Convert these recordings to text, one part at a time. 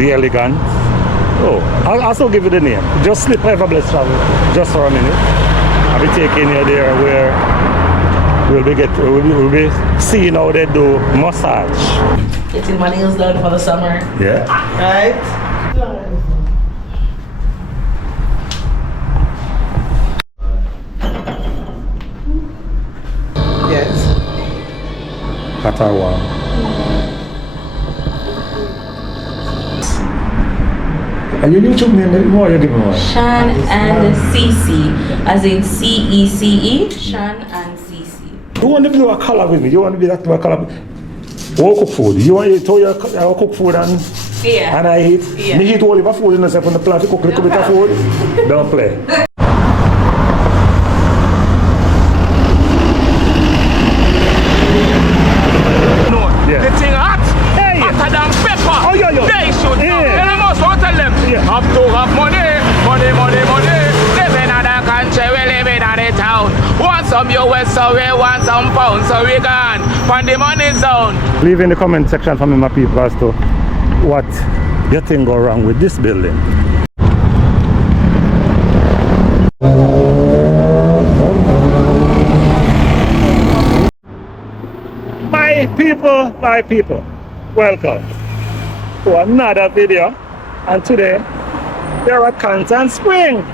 the elegant. Oh, I'll also give you the name. Just slip Ever Blessed Travel just for a minute. I'll be taking you there where we'll be seeing how they do massage. Getting my nails done for the summer. Yeah. Right? Yes. Hot or warm? And your YouTube name, what are you giving one? Shan and Cece, as in C-E-C-E. Shan and Cece. You want to do a color with me? You want to be that color? What cook food? You want to tell you I cook food and I eat? Yeah. Me eat all of the food in the plan to cook a little bit of food? Don't play. The thing hot, hotter than pepper. Oh, yeah. They should know. Yeah. Then I must go tell them. Yeah. Have to have money. Live in the country, we live in the town. Want some US, so we want some pounds, so we gone from the money zone. Leave in the comment section for me, my people, as to what you think go wrong with this building. My people, welcome to another video, and today we're at Kingston Spring.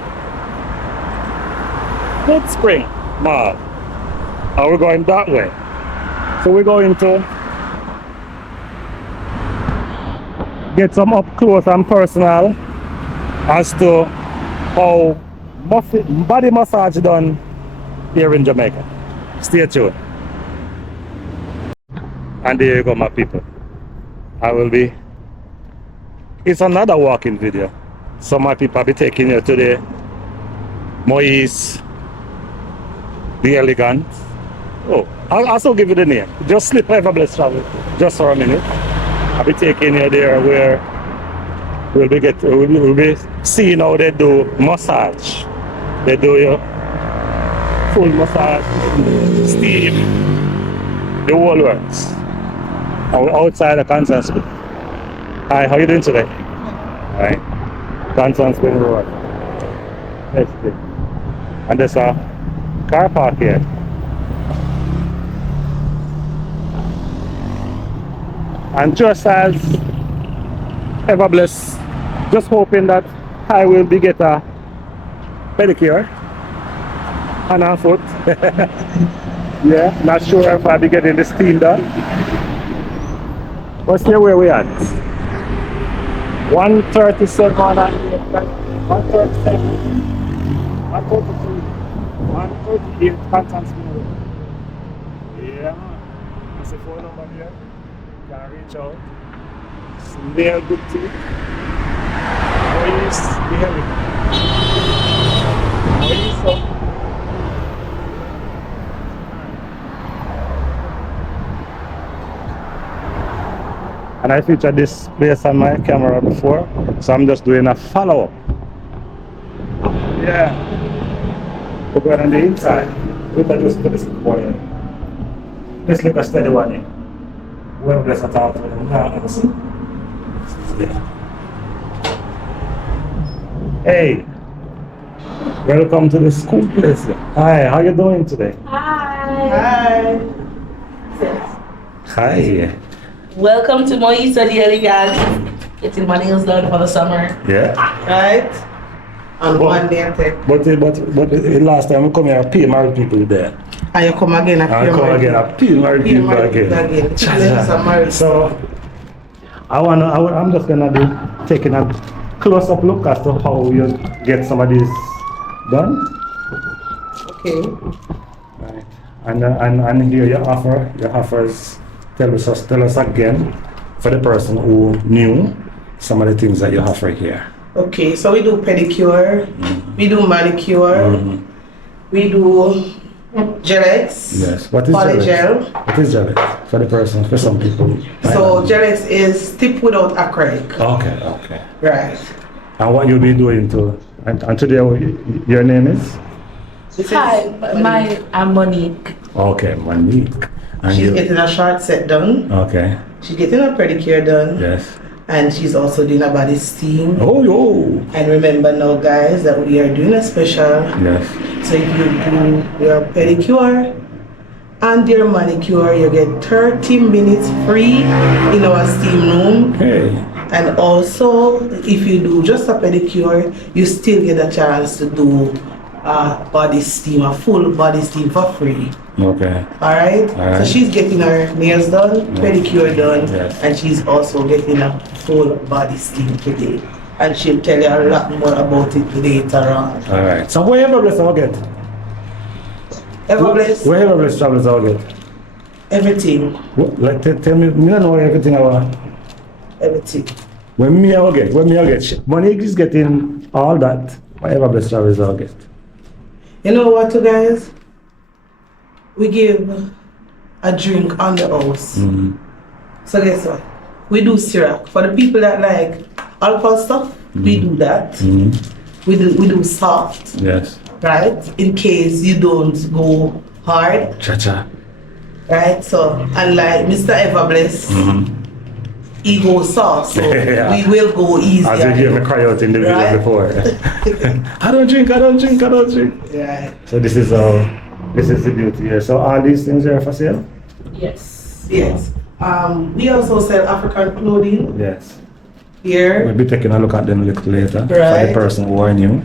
Good Spring Mall. And we're going that way. So we're going to get some up close and personal as to how body massage done here in Jamaica. Stay tuned. And there you go, my people. It's another walking video. So my people, I'll be taking you to the Moise, the elegant. Oh, I'll also give you the name. Just slip Ever Blessed Travel just for a minute. I'll be taking you there where we'll be seeing how they do massage. They do your full massage, steam, the whole works. Outside the Kingston Spring. Hi, how you doing today? Hi. Kingston Spring Road. Let's see. And there's a car park here. And just as Ever Blessed, just hoping that I will be get a pedicure on our foot. Yeah, not sure if I'll be getting the steam done. What's here where we at? 137 137 132 138 Kingston Spring Road. Yeah, man. That's the phone number here. You can reach out. Snail good tea. Moise the Elegant. Moise. And I featured this place on my camera before, so I'm just doing a follow-up. Yeah. We're going on the inside. We can just put this boy in. Let's look a steady one in. Well, there's a top of them now. Yeah. Hey. Welcome to the school place. Hi, how you doing today? Hi. Hi. Welcome to Moise the Elegant. Getting my nails done for the summer. Yeah. Right? On one day. But the last time I come here, I pay married people there. And you come again, I pay married people again. So I'm just gonna be taking a close-up look as to how you get some of these done. Okay. Right. And here your offers. Tell us again, for the person who knew some of the things that you offer here. Okay, so we do pedicure, we do manicure, we do Gel-X. Yes. What is Gel-X? What is Gel-X for the person, for some people? So Gel-X is tip without acrylic. Okay. Right. And what you'll be doing to, and today your name is? Hi, I'm Monique. Okay, Monique. And she's getting a short set done. Okay. She's getting a pedicure done. Yes. and she's also doing a body steam. Oh, yo. And remember now, guys, that we are doing a special. Yes. So if you do your pedicure and your manicure, you get 30 minutes free in our steam room. Hey. And also, if you do just a pedicure, you still get a chance to do a body steam, a full body steam for free. Okay. Alright? Alright. So she's getting her nails done, pedicure done, Yes. and she's also getting a full body steam today. And she'll tell you a lot more about it later on. Alright. So where Everbless I'll get? Everbless, Where Everbless Travelers I'll get? everything, Like, tell me, I don't know everything I want. everything. When me I'll get? Money is getting all that. Whatever Everbless Travelers I'll get. You know what, you guys? We give a drink on the house. So guess what? We do syrup. For the people that like alcohol stuff, we do that. We do soft, Yes. right? In case you don't go hard, Cha-cha. right? So unlike Mr. Everbless, he goes soft, so Yeah. we will go easy. As you hear me cry out in the video Right. before. I don't drink. Right. So this is the beauty here. So all these things are for sale? Yes. Yes. We also sell African clothing Yes. here. We'll be taking a look at them a little later. For Right. the person who are new.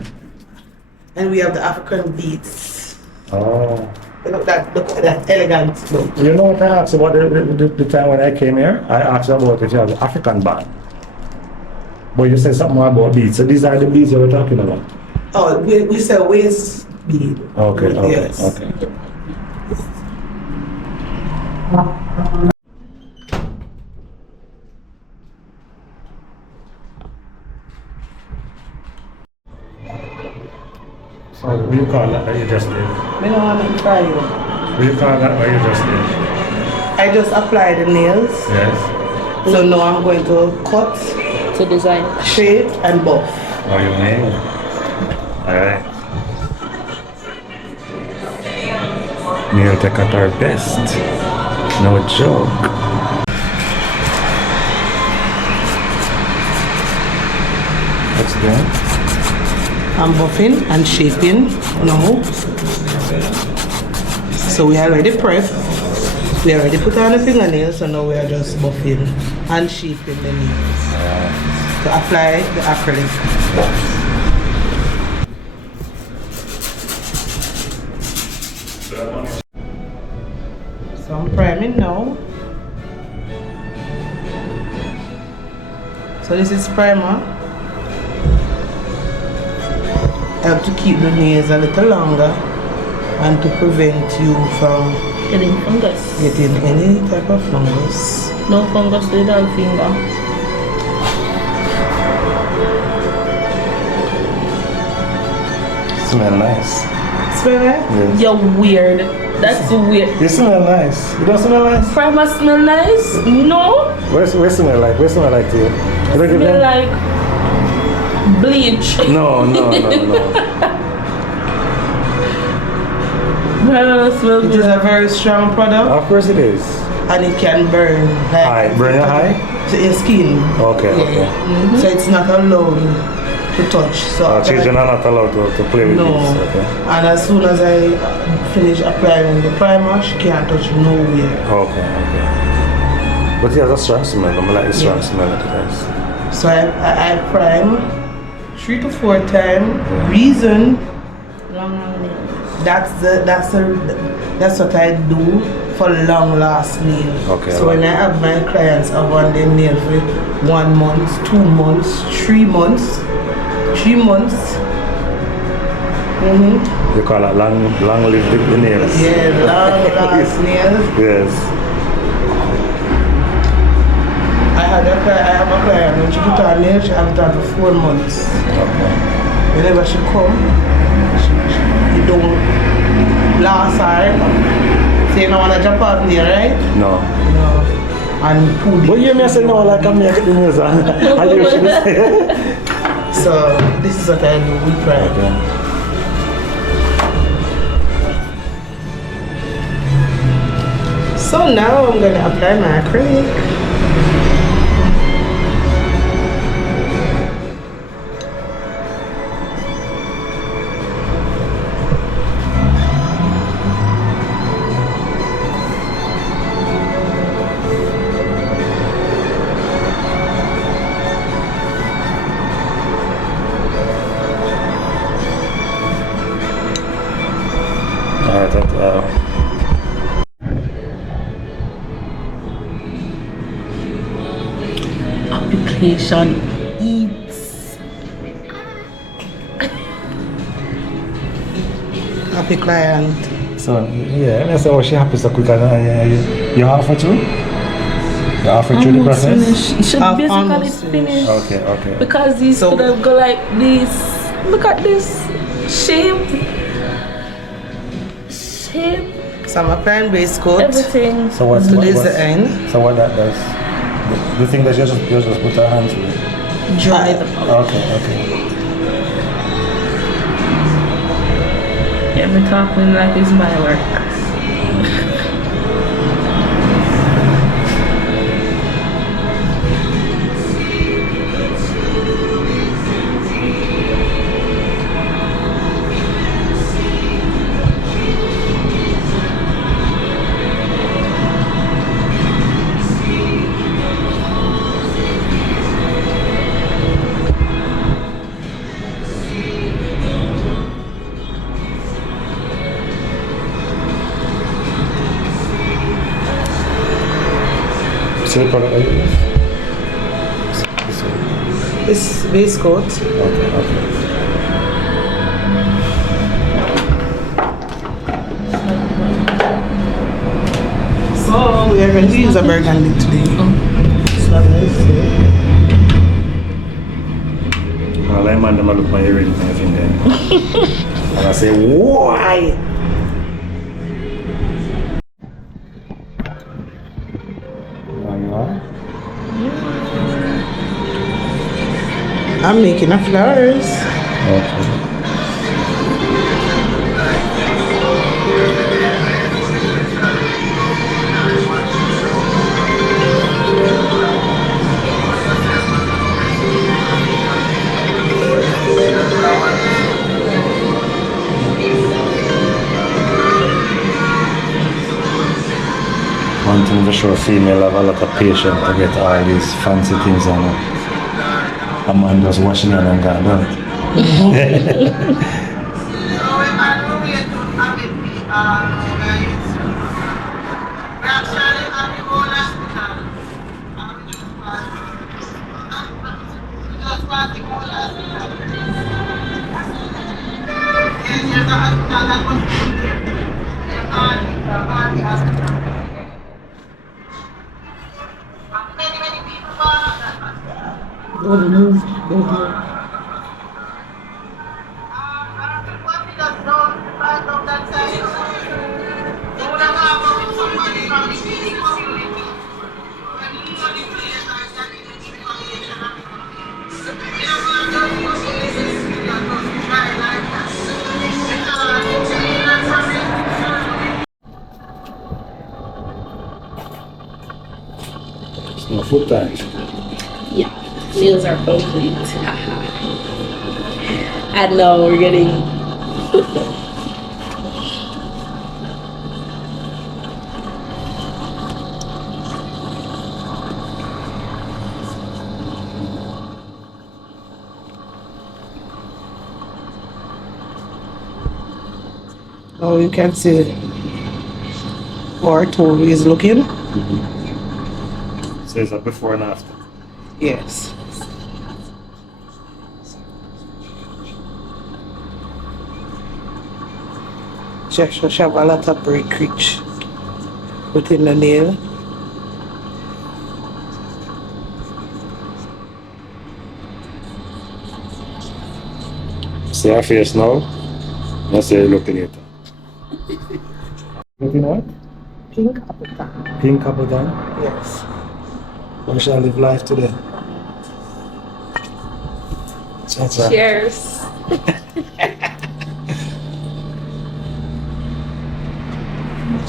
And we have the African beads. Oh. Look at that elegant look. You know what I asked about the time when I came here? I asked about if you have the African band. But you said something more about beads. So these are the beads you were talking about? Oh, we sell waist bead. Okay, Yes. okay. So what do you call that you just did? Me no want to try you. What do you call that what you just did? I just apply the nails. Yes. So now I'm going to cut, To design. shape, and buff. Oh, you mean? Alright. Nail tech at our best. No joke. What's that? I'm buffing and shaping now. So we already prepped. We already put on the fingernails, so now we are just buffing and shaping the nails to apply the acrylic. So I'm priming now. So this is primer. I have to keep the nails a little longer and to prevent you from Getting fungus. getting any type of fungus. No fungus with our finger. Smell nice. Smell it? Yes. You're weird. That's weird. You smell nice. You don't smell nice? Primer smell nice? No. Where smell like? Where smell like to you? You don't give Smell them? like bleach. No. Primer smell It is a very strong product Of course it is. and it can burn High. Burn your high? to your skin. Okay, okay. So it's not allowed to touch. So Children are not allowed to play with no. this. Okay. And as soon as I finish applying the primer, she can't touch nowhere. Okay. But it has a strong smell. I like the strong smell that it has. So I prime 3 to 4 times. Reason long nails. that's what I do for long last nail. Okay, So when I have my clients, I want their nail for 1 month, 2 months, 3 months. 3 months. They call it long live the nails. Yeah, long last nails. Yes. I have a client when she put her nail, she have it on for 4 months. Okay. Whenever she come, it don't last her. So you don't want to jump out nail, right? No. No. And pull But it. you may say no, like I'm here get the nails on. I usually say. So this is what I do with prime. Okay. So now I'm gonna apply my acrylic. relaxation eats. Happy client. So, yeah, that's how she happens so quick. You halfway through? You halfway through the Almost process? finished. It should basically Almost finish. Okay. Because these So- could have go like this. Look at this shape. So I'm applying base coat. Everything. So what's Today's the end. So what that does? The thing that you just put your hands through. Dry the Okay. Yeah, me talking like it's my work. So the product like this? This one. This base coat. Okay. So we are going to use a burgundy today. It's not nice. All I man them a look my earring and everything then. And I say, why? I'm making a flowers. Okay. One thing for sure, female have a lot of patience to get all these fancy things on it. A man just washing it and got done. It's no food time. Yeah, meals are complete. And now we're getting Oh, you can see our toe is looking. So it's a before and after. Yes. She have a lot of breakage within the nail. See our face now? Let's say looking at it. Looking what? Pink apple tan. Pink couple down. Yes. We shall live life today. Cha-cha. cheers.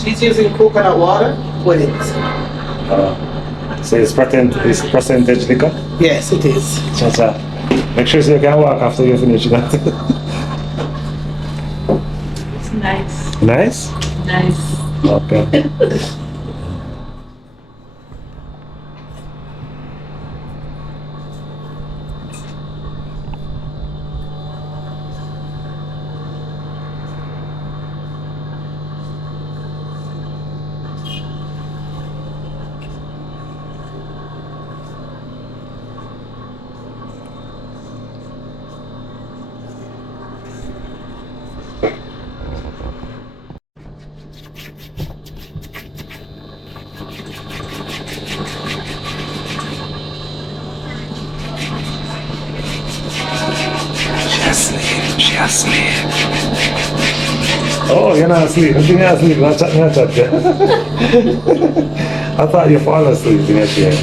She's using coconut water with it. So it's percentage liquor? Yes, it is. Cha-cha. Make sure you can walk after you finish that. It's nice. Nice? Nice. Okay. asleep. Oh, you're not asleep. I think you're asleep. Not chat, not chat. Yeah. I thought you fall asleep in your chair.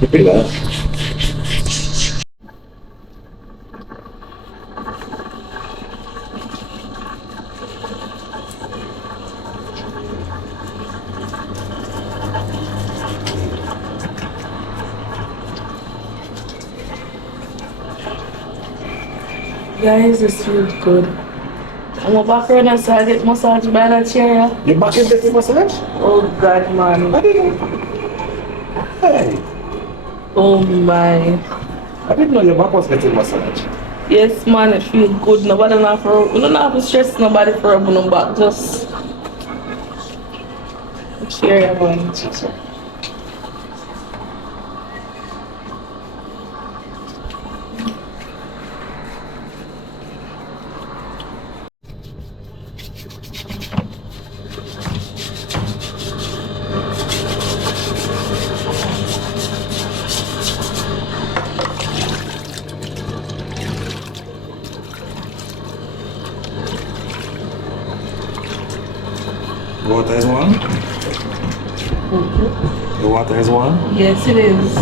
You feel that? Guys, this feels good. I'm going back around and I get massaged by that chair. Yeah? Your back is getting massage? Oh God, man. Hey, Oh my. I didn't know your back was getting massage. Yes, man, it feels good. Nobody not for. We don't have to stress nobody for rubbing them back. Just chair, man. The water is warm? The water is warm? Yes, it is.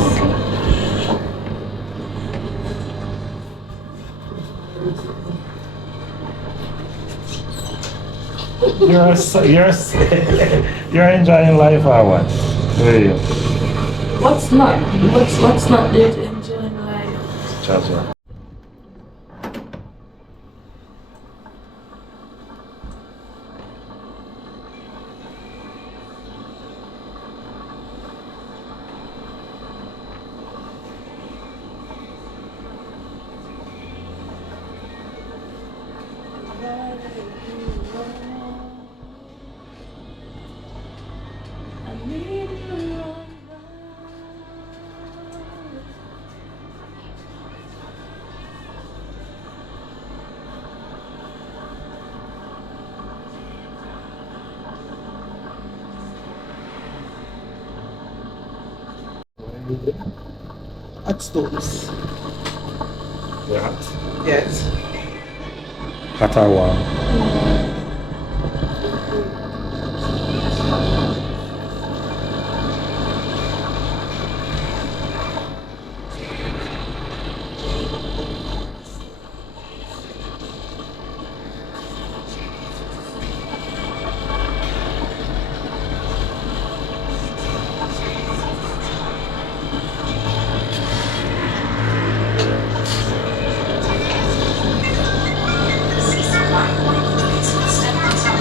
You're enjoying life or what? Hey, What's not there to enjoy in life? Chacha. Hot stones. They're hot. Yes. Hot or warm?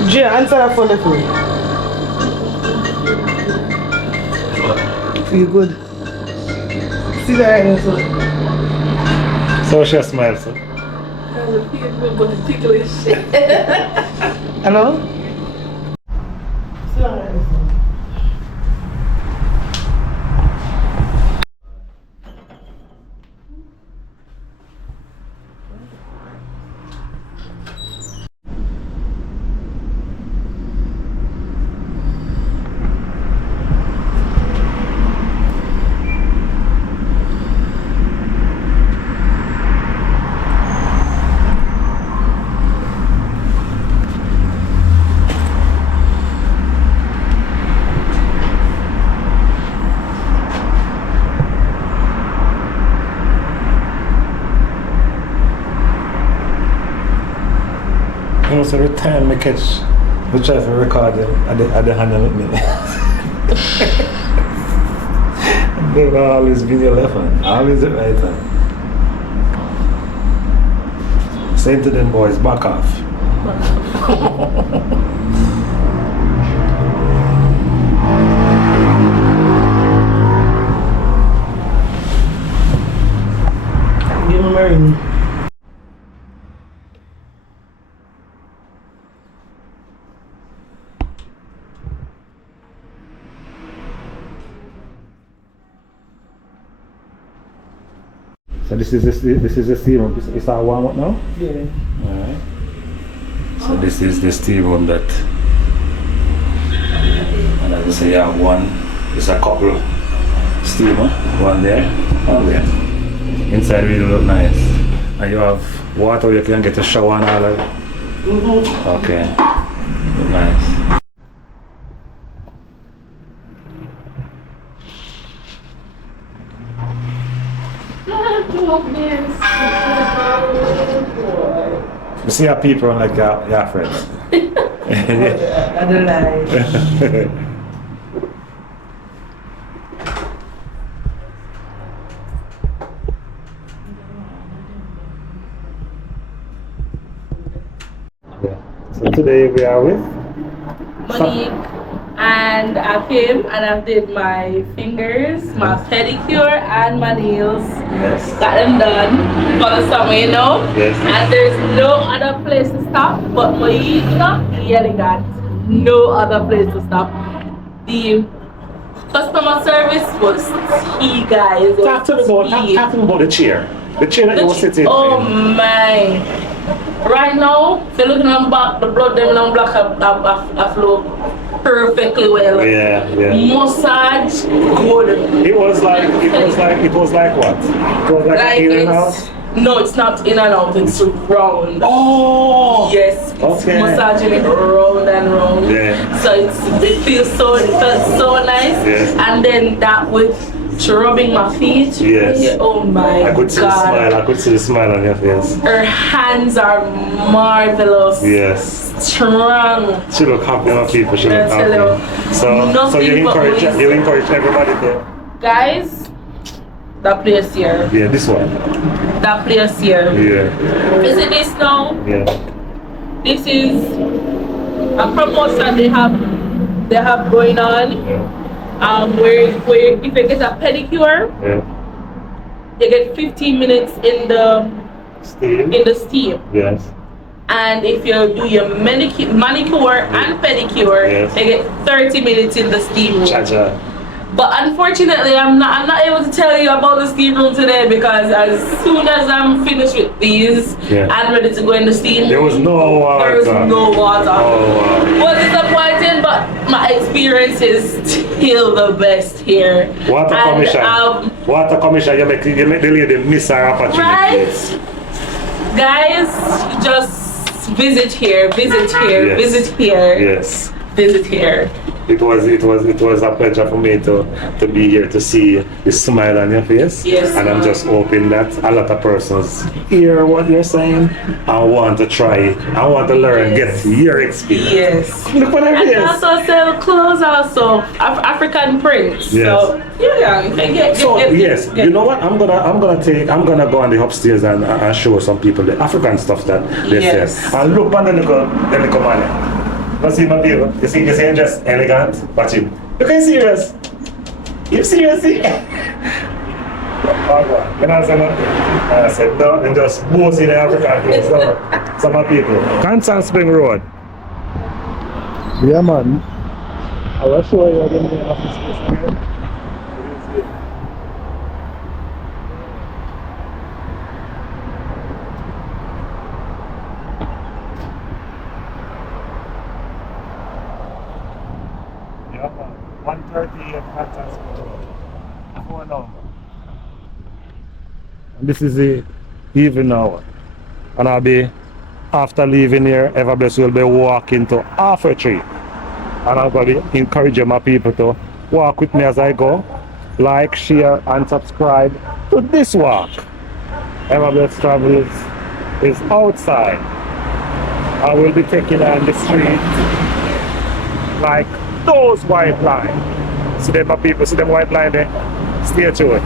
Jay, answer that phone for me. Feel good. See that right now, So she smiles. Huh? It feels good, but it's ticklish. Hello? See that right now. So every time I catch the try to record them at the handle with me. They will always be your left hand, always the right hand. Saying to them boys, back off. Give me my ring. So this is the steam room. Is that warm up now? Yeah. Alright. So this is the steam room that, and as I say, you have one, it's a couple steamer, one there, one there. Inside really look nice. And you have water where you can get a shower and all that. Okay, look nice. You see how people are like your friends. I don't lie. So today we are with Monique, and I came and I did my fingers, my pedicure, and my nails. yes. Got them done for the summer, you know. Yes. And there's no other place to stop but Moika Elegant. No other place to stop. The customer service was key, guys. Talk to me about the chair. The chair that you were sitting Oh in. my. Right now, if you're looking on back, the blood them on black have flow perfectly well. Yeah. Massage good. It was like what? It was like in and out? No, it's not in and out, it's round. Oh! Yes, it's Okay. massaging it round and round. Yeah. So it felt so nice. Yes. And then that with rubbing my feet. Yes. Oh my I could see god. the smile. I could see the smile on your face. Her hands are marvelous. Yes. Strong. She look happy on people. She look I tell happy. So nothing you but encourage everybody to. Guys, that place here. Yeah, this one. That place here. Yeah. Visit this now. Yeah. This is a promotion they have going on. Yeah. Where if you get a pedicure, Yeah. you get 15 minutes in the steam. Yes. And if you do your manicure and pedicure, Yes. you get 30 minutes in the steam room. Cha-cha. But unfortunately, I'm not able to tell you about the steam room today because as soon as I'm finished with these, Yeah. I'm ready to go in the steam. There was no water. There was no water. Oh, wow. Was disappointing, but my experience is still the best here. Water And, commission. Water commission. You make the lady miss her opportunity. right, guys, just visit here, visit here, Yes. visit here, Yes. visit here. It was a pleasure for me to be here to see the smile on your face. Yes. And I'm just hoping that a lot of persons hear what you're saying and want to try it. I want to learn, Yes. get your experience. Yes. Look what I And did. also sell clothes, also African prints. Yes. So yeah, you can get. So yes, get- you know what? I'm gonna go on the upstairs and show some people the African stuff that they Yes. sell. And look on the little money. Let's see my people. You see him just elegant. Watch him. Look how serious. You serious? See? Oh, God. When I said nothing, I said no, and just both in the African place. So, some of people. Kingston Spring Road. Yeah, man. I will show you again the office space. Yeah, 1:30 at Fantastic Road. 4 number. And this is the evening hour. And I'll be, after leaving here, Everbless will be walking to Halfway Tree. And I'm going to be encouraging my people to walk with me as I go. Like, share, and subscribe to this walk. Everbless Travels is outside. I will be taking on the street like those white lines. See them, my people, see them white line there? Stay tuned.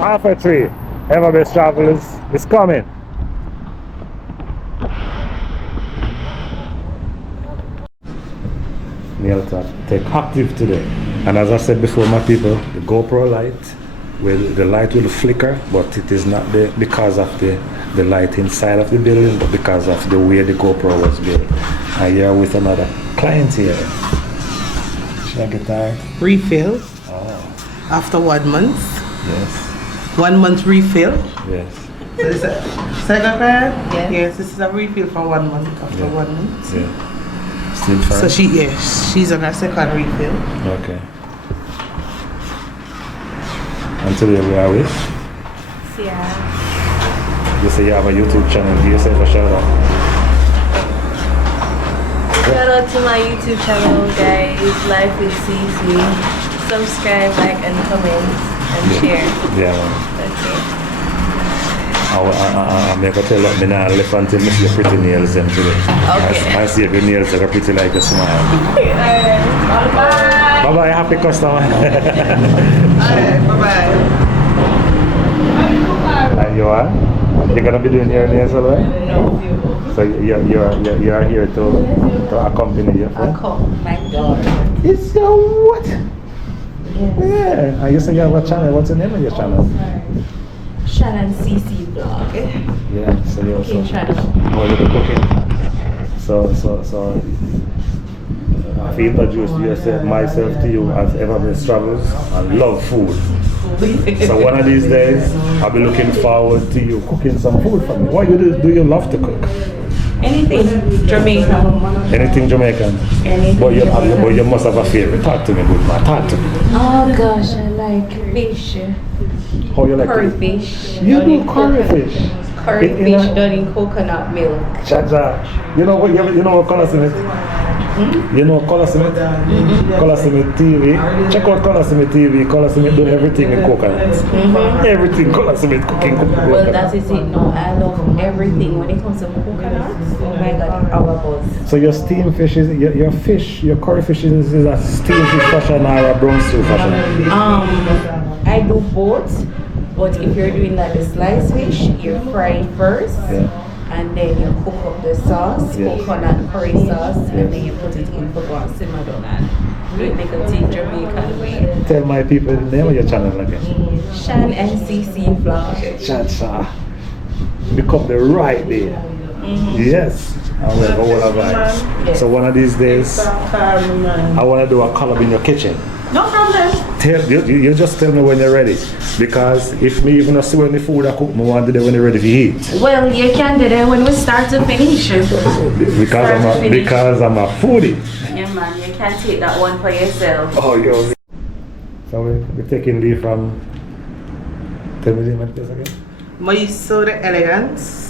Halfway Tree, Everbless Travels is coming. Nail Tap take active today. And as I said before, my people, the GoPro light, the light will flicker, but it is not because of the light inside of the building, but because of the way the GoPro was built. I'm here with another client here. Should I get that? Refill Oh, after 1 month. yes, 1 month refill. yes, So this is a second card? Yes. Yes, this is a refill for 1 month after Yeah. 1 month. yeah. Still fine? So she's on her second refill. Okay. And today we are with. Yeah. You say you have a YouTube channel. Give yourself a shout out. Shout out to my YouTube channel, guys. Life is easy. Subscribe, like, and comment, and share. Yeah, man. Okay. I'm going to tell you, I'm not left until I see your pretty nails them today. Okay. I see your nails that are pretty like a smile. Alright. Bye. Bye bye, happy customer. Alright, bye-bye. And you are? You're gonna be doing your nails as well? No. So you are here to accompany your friend? My daughter. It's your what? Yeah. And you say you have a channel. What's the name of your channel? Shannon CC vlog. Yeah. So you also. Cooking channel. Oh, you're cooking. So I've introduced myself to you as Ever Best Travels and love food. So one of these days, I'll be looking forward to you cooking some food for me. What do you love to cook? Anything Jamaican. Anything Jamaican? Anything But you must have a favorite. Talk to me, good man. Talk to me. Oh gosh, I like fish. How you like Curry it? fish. You done do in curry coconut- fish? Curry In fish a- done in coconut milk. Chacha. You know what? You know what color cement? You know color cement? Color cement TV. Check out color cement TV. Color cement do everything in coconut. Everything color cement cooking. Well, that is it. No, I love everything when it comes to coconuts. Oh my god, our buzz. So your steam fish is your fish, your curry fish is a steam fish fashion or a brown stew fashion? I do both, but if you're doing like the sliced fish, you fry it first. Yeah. And then you cook up the sauce, Yes. coconut curry sauce, and then you put it in for one simmer down and do it like a tea Jamaican way. Tell my people the name of your channel again. Shan NCC vlog. Chacha. Become the right day. Yes. I will go all about. So one of these days, I want to do a collab in your kitchen. No problem. You just tell me when you're ready. Because if me even see when the food I cook, I want to do when you're ready to eat. Well, you can do that when we start to finish. Because I'm a foodie. Yeah, man, you can take that one for yourself. Oh, yo. So we're taking leave from. Tell me the name of this again. Moiso the Elegance.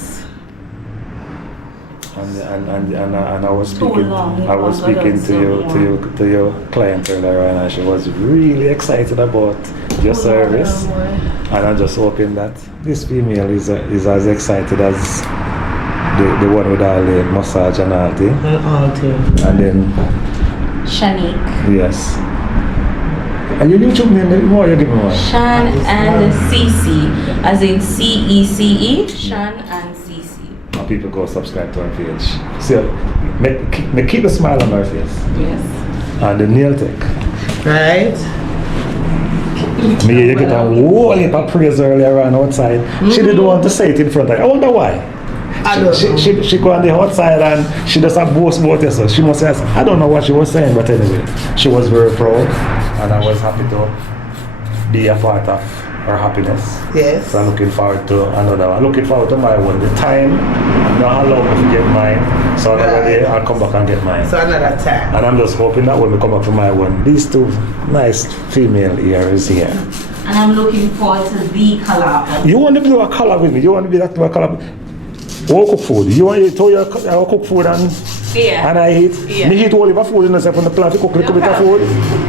And I was speaking. I was speaking to your client earlier, and she was really excited about your service. And I'm just hoping that this female is as excited as the one with all the massage and all thing. And then Shanique. yes. And your YouTube name, more you give me one. Shan and CC, as in CECE. Shan and CC. People go subscribe to her page. See, make keep a smile on her face. Yes. And the nail tech. Right? Me, you get a whole heap of praise earlier on outside. She didn't want to say it in front of you. I wonder why. I don't know. She go on the outside and she just a boast about herself. She must say, I don't know what she was saying, but anyway, she was very proud, and I was happy to be a part of her happiness. Yes. So I'm looking forward to another one. I'm looking forward to my one. The time not allow me to get mine, so another day I'll come back and get mine. So another time. And I'm just hoping that when we come back for my one, these two nice female ears here. And I'm looking forward to the collab. You want to do a collab with me? You want to be that to a collab? We'll cook food. You want to cook food and Yeah. and I eat? Yeah. Me eat all of the food in the on the plate to cook a little bit of food.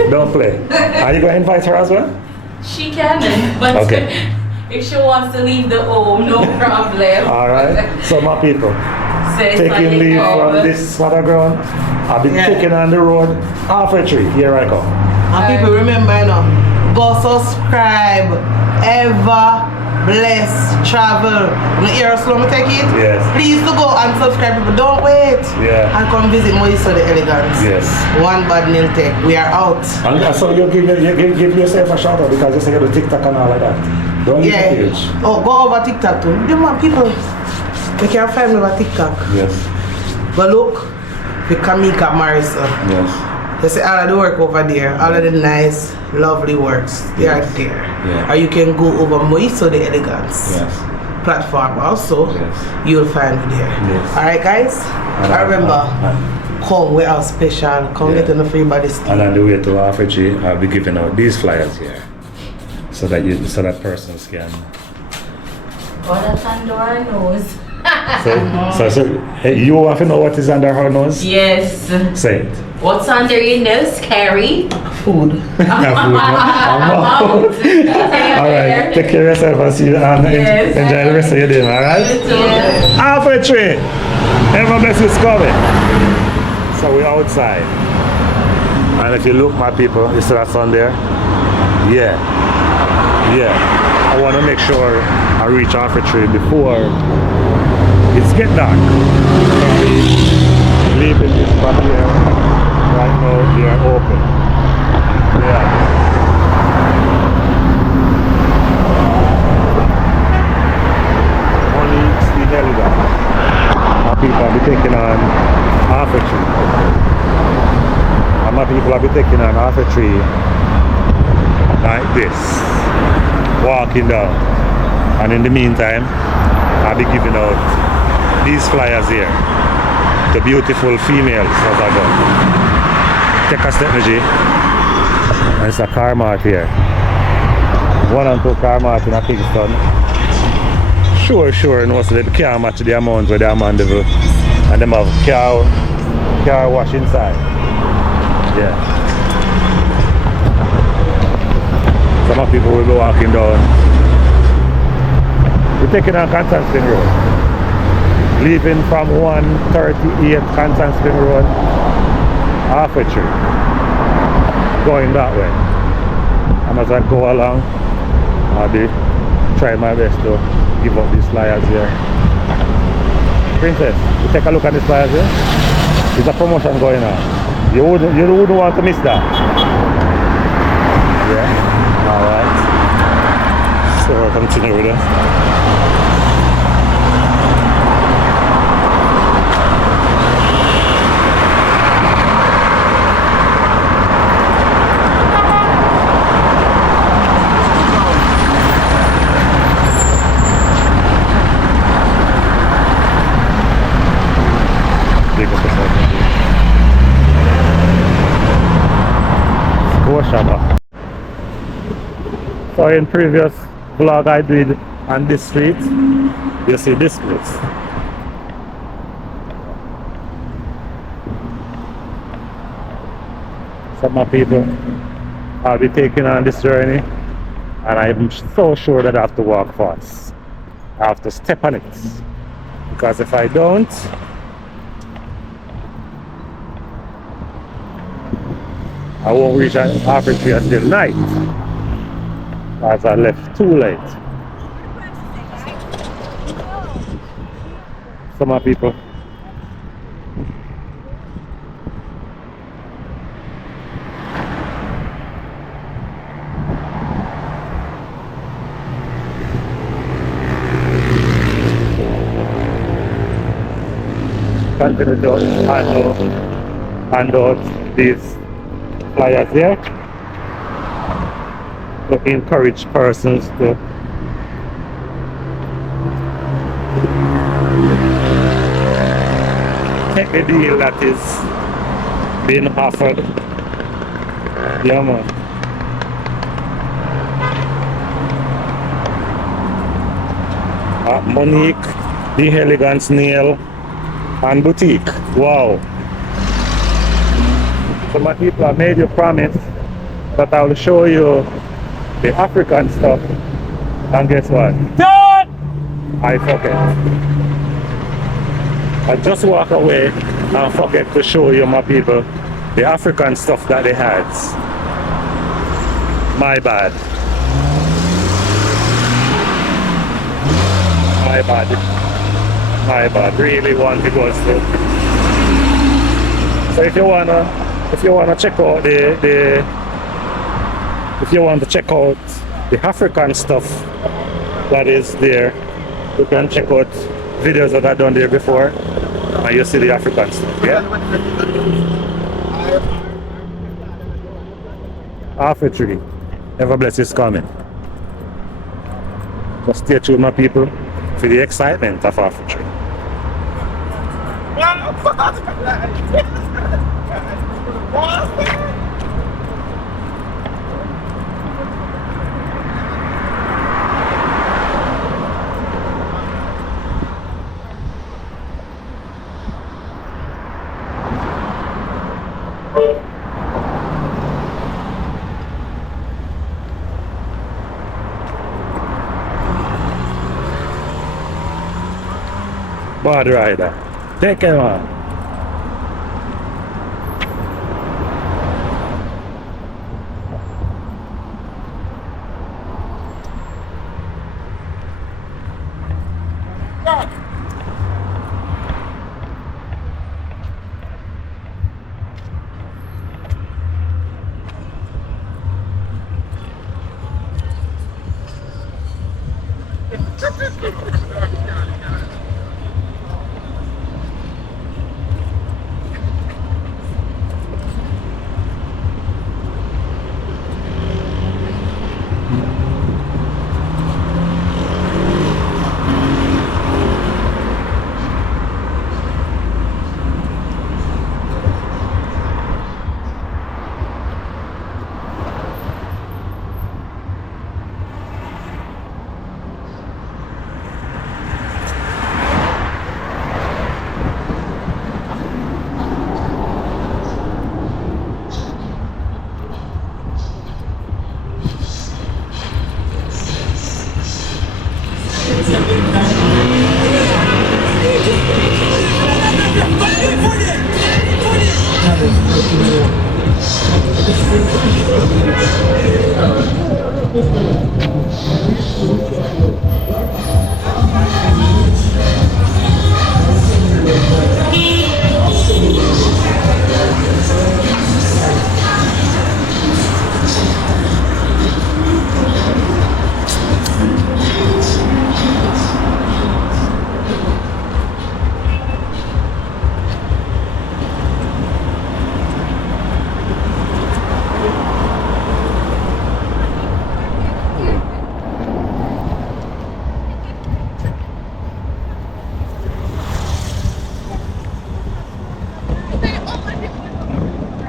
Don't play. Are you going to invite her as well? She can, but Okay. if she wants to leave the home, no problem. Alright. So my people, So it's taking like leave a- from this water ground. I've been cooking on the road halfway through. Here I go. And people remember, you know, go subscribe. Ever Blessed Travel. You know, hear us slow me take it? Yes. Please to go and subscribe, people. Don't wait. Yeah. And come visit Moiso the Elegance. Yes. One bad nail tech. We are out. And so you give yourself a shout out because you say you do TikTok and all like that. Don't leave Yeah. the page. Oh, go over TikTok too. Them man, people, they can find me over TikTok. Yes. But look, the Kamika Marissa. Yes. They say all of the work over there, all of the nice, lovely works, they are there. Yeah. Or you can go over Moiso the Elegance Yes. platform also. Yes. You'll find me there. Yes. Alright guys, I remember, come, we are special, come Yeah. get on the free body steam. And on the way to Africa, I'll be giving out these flyers here. so that persons can. Oh, that's under our nose. So you want to know what is under her nose? Yes. Say it. What's under your nose, Carrie? Food. Alright, take care of yourself and see you and enjoy the rest of your day, alright? Half a tree! Ever bless is coming. So we're outside. And if you look, my people, you see that sun there? Yeah. I want to make sure I reach half a tree before it's get dark. Leaving this spot here. Right now they are open. Yeah. Only the heligon. My people will be taking on half a tree. And my people will be taking on half a tree like this. Walking down. And in the meantime, I'll be giving out these flyers here to beautiful females as I go. Take a step, G. And it's a car mart here. 1 and 2 car mart in a Kingston. Sure, no, so they can't match the amount where they are mandable. And them have car wash inside. Yeah. Some people will be walking down. We're taking on Kingston Road. Leaving from 138 Kingston Road. Half a tree. Going that way. And as I go along, I'll be trying my best to give up these flyers here. Princess, you take a look at these flyers here. There's a promotion going on. You wouldn't want to miss that. Yeah? Alright. So we'll continue with it. So in previous vlog I did on this street, you see this place. Some of people I'll be taking on this journey, and I'm so sure that I have to walk fast. I have to step on it, because if I don't, I won't reach Africa until night, as I left too late. Some of people continue to hand out these flyers here to encourage persons to take the deal that is being offered. Yeah, man. Monique, the Elegance Nail and Boutique. Wow. So my people, I made you promise that I will show you the African stuff, and guess what? I forget. I just walk away and forget to show you, my people, the African stuff that they had. My bad. My bad. My bad. Really want to go through. So if you wanna check out if you want to check out the African stuff that is there, you can check out videos that I've done there before, and you see the African stuff. Yeah. Half a tree. Ever bless is coming. So stay tuned, my people, for the excitement of half a tree. Bad rider. Take care, man.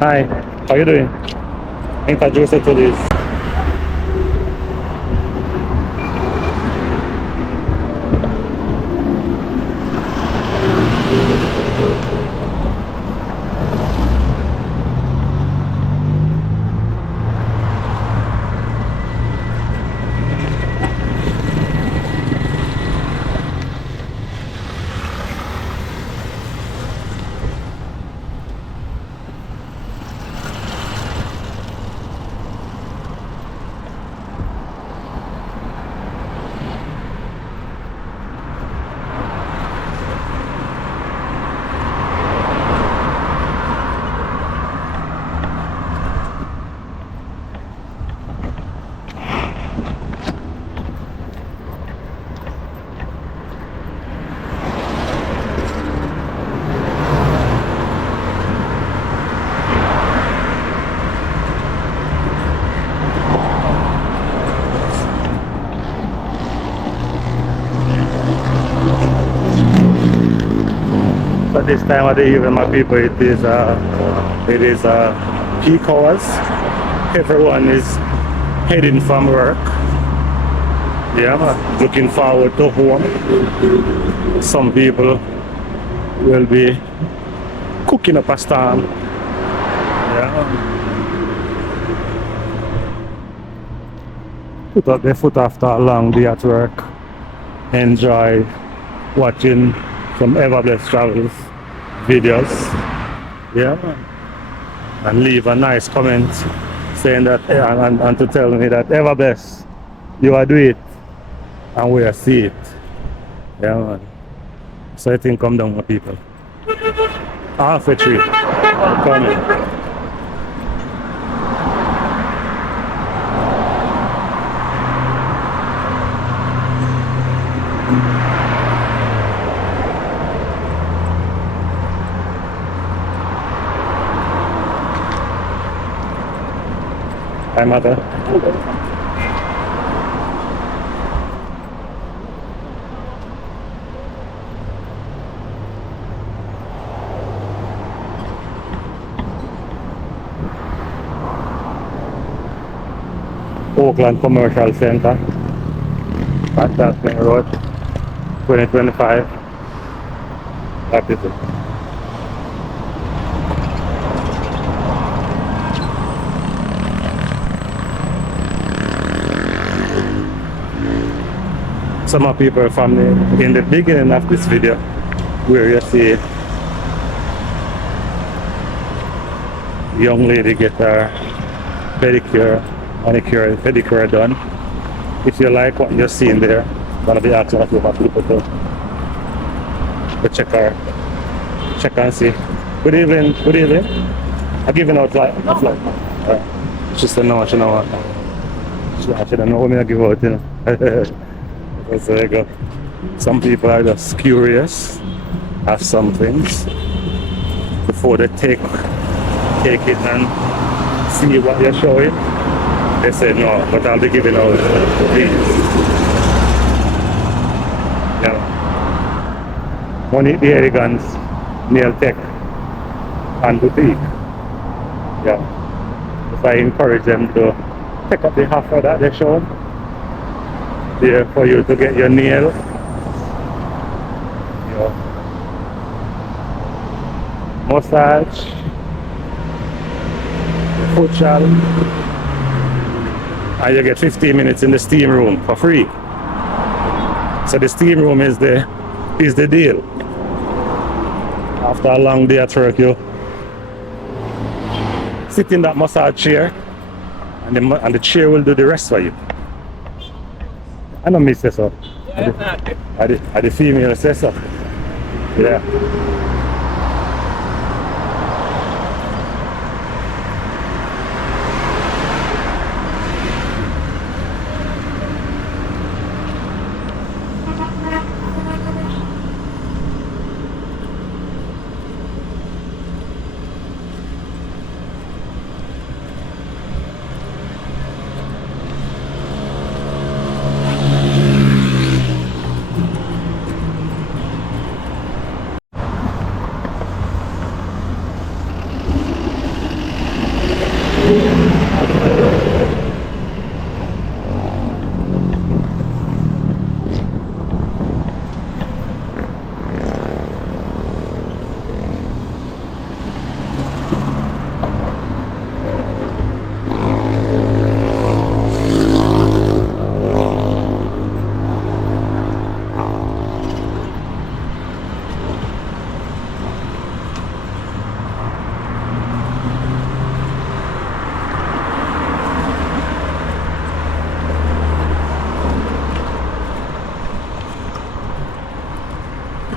Hi, how you doing? Introduce you to this. But this time of the evening, my people, it is peak hours. Everyone is heading from work. Yeah, man. Looking forward to home. Some people will be cooking up a storm. Yeah. Put up their foot after a long day at work. Enjoy watching some Everblessed Travels videos. Yeah, man. And leave a nice comment saying that and to tell me that Everblessed, you are doing it and we are see it. Yeah, man. So I think come down, my people. Half a tree coming. Hi, mother. Oakland Commercial Center, Fantastic Road, 2025. That is it. Some of people from in the beginning of this video where you see young lady get her pedicure, manicure, and pedicure done. If you like what you're seeing there, I'm gonna be asking a few more people to check and see. Good evening, good evening. I'm giving out like a flight. She said no, she know what. She don't know what I give out, you know. So there you go. Some people are just curious of some things before they take it and see what you're showing. They say no, but I'll be giving out these. Yeah. Monique the Elegance, Nail Tech and Boutique. Yeah. So I encourage them to pick up the offer that they show there for you to get your nail, your massage, foot gel, and you get 15 minutes in the steam room for free. So the steam room is the deal. After a long day at work, you sit in that massage chair and the chair will do the rest for you. I don't miss this up. I the female say so. Yeah.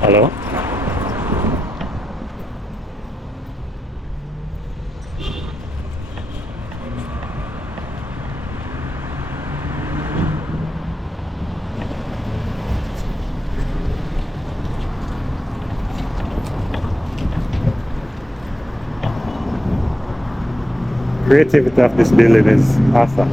Hello? Creativity of this building is awesome.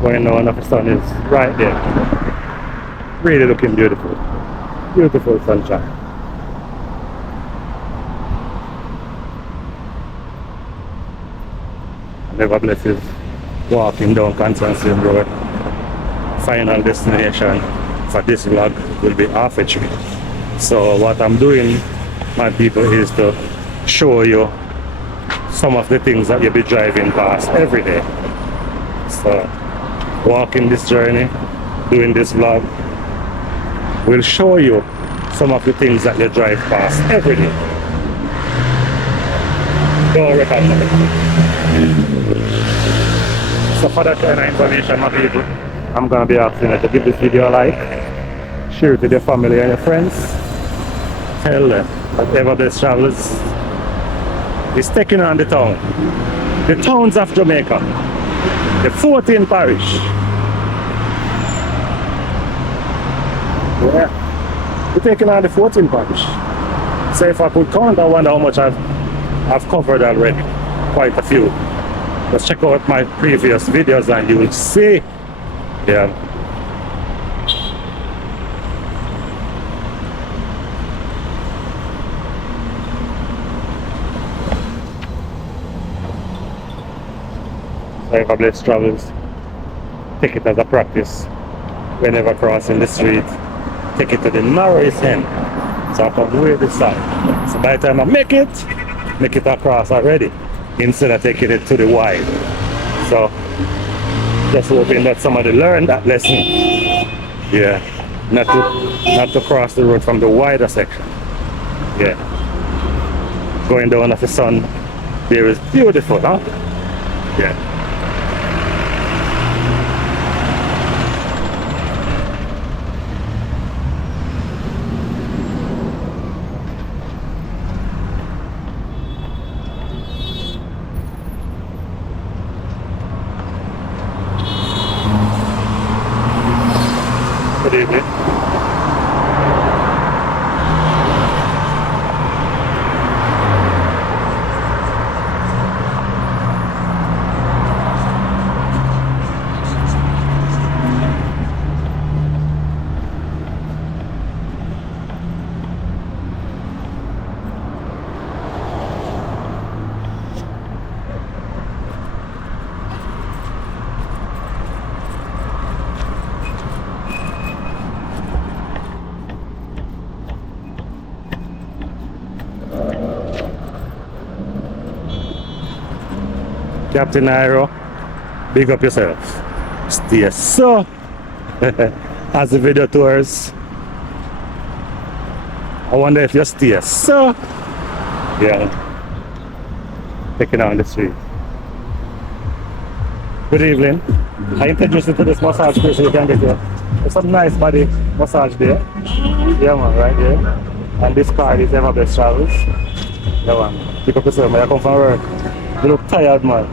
Going on, the sun is right there. Really looking beautiful. Beautiful sunshine. Never blesses walking down Kingston Road. Final destination for this vlog will be Half Tree. So what I'm doing, my people, is to show you some of the things that you'll be driving past every day. So walking this journey, doing this vlog, will show you some of the things that you drive past every day. Go record. So for that kind of information, my people, I'm gonna be asking you to give this video a like, share it with your family and your friends, tell them that Everbest Travels is taking on the towns of Jamaica, the 14th parish. Yeah, we're taking on the 14th parish. So if I could count, I wonder how much I've covered already. Quite a few. Just check out my previous videos and you will see. Yeah. Everbest Travels take it as a practice. Whenever crossing the street, take it to the narrowest end. So I come way this side. So by the time I make it across already, instead of taking it to the wide. So just hoping that somebody learned that lesson. Yeah. Not to cross the road from the wider section. Yeah. Going down at the sun there is beautiful, huh? Yeah. Good evening. Captain Nairo, big up yourself. Stay so. As the video tours, I wonder if you stay so. Yeah. Taking out on the street. Good evening. I introduced you to this massage place so you can get here. There's some nice body massage there. Yeah man, right there. And this card is Ever Best Travels. Yeah man. Pick up yourself, man. I come from work. You look tired, man.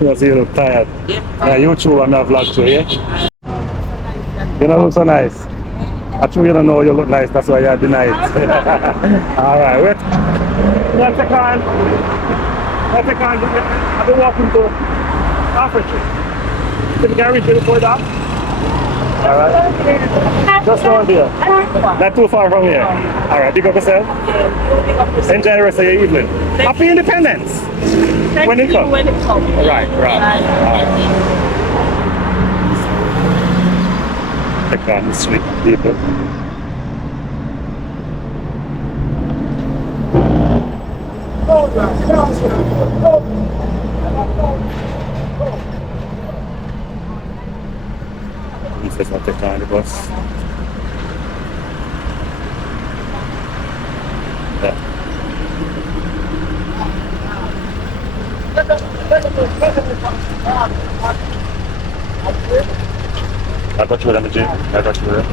You see, you look tired. Yeah, YouTube and I vlog too, yeah? You don't look so nice. Actually, you don't know you look nice, that's why you deny it. Alright, wait. Let's take on. I've been walking to Africa. Can you reach it before that? Alright. Just around there. Not too far from here. Alright, big up yourself. Enjoy the rest of your evening. Happy Independence! When it comes. Right. Alright. Take on the street people. He says I'll take on the bus. Yeah. I got you in the gym. I got you there.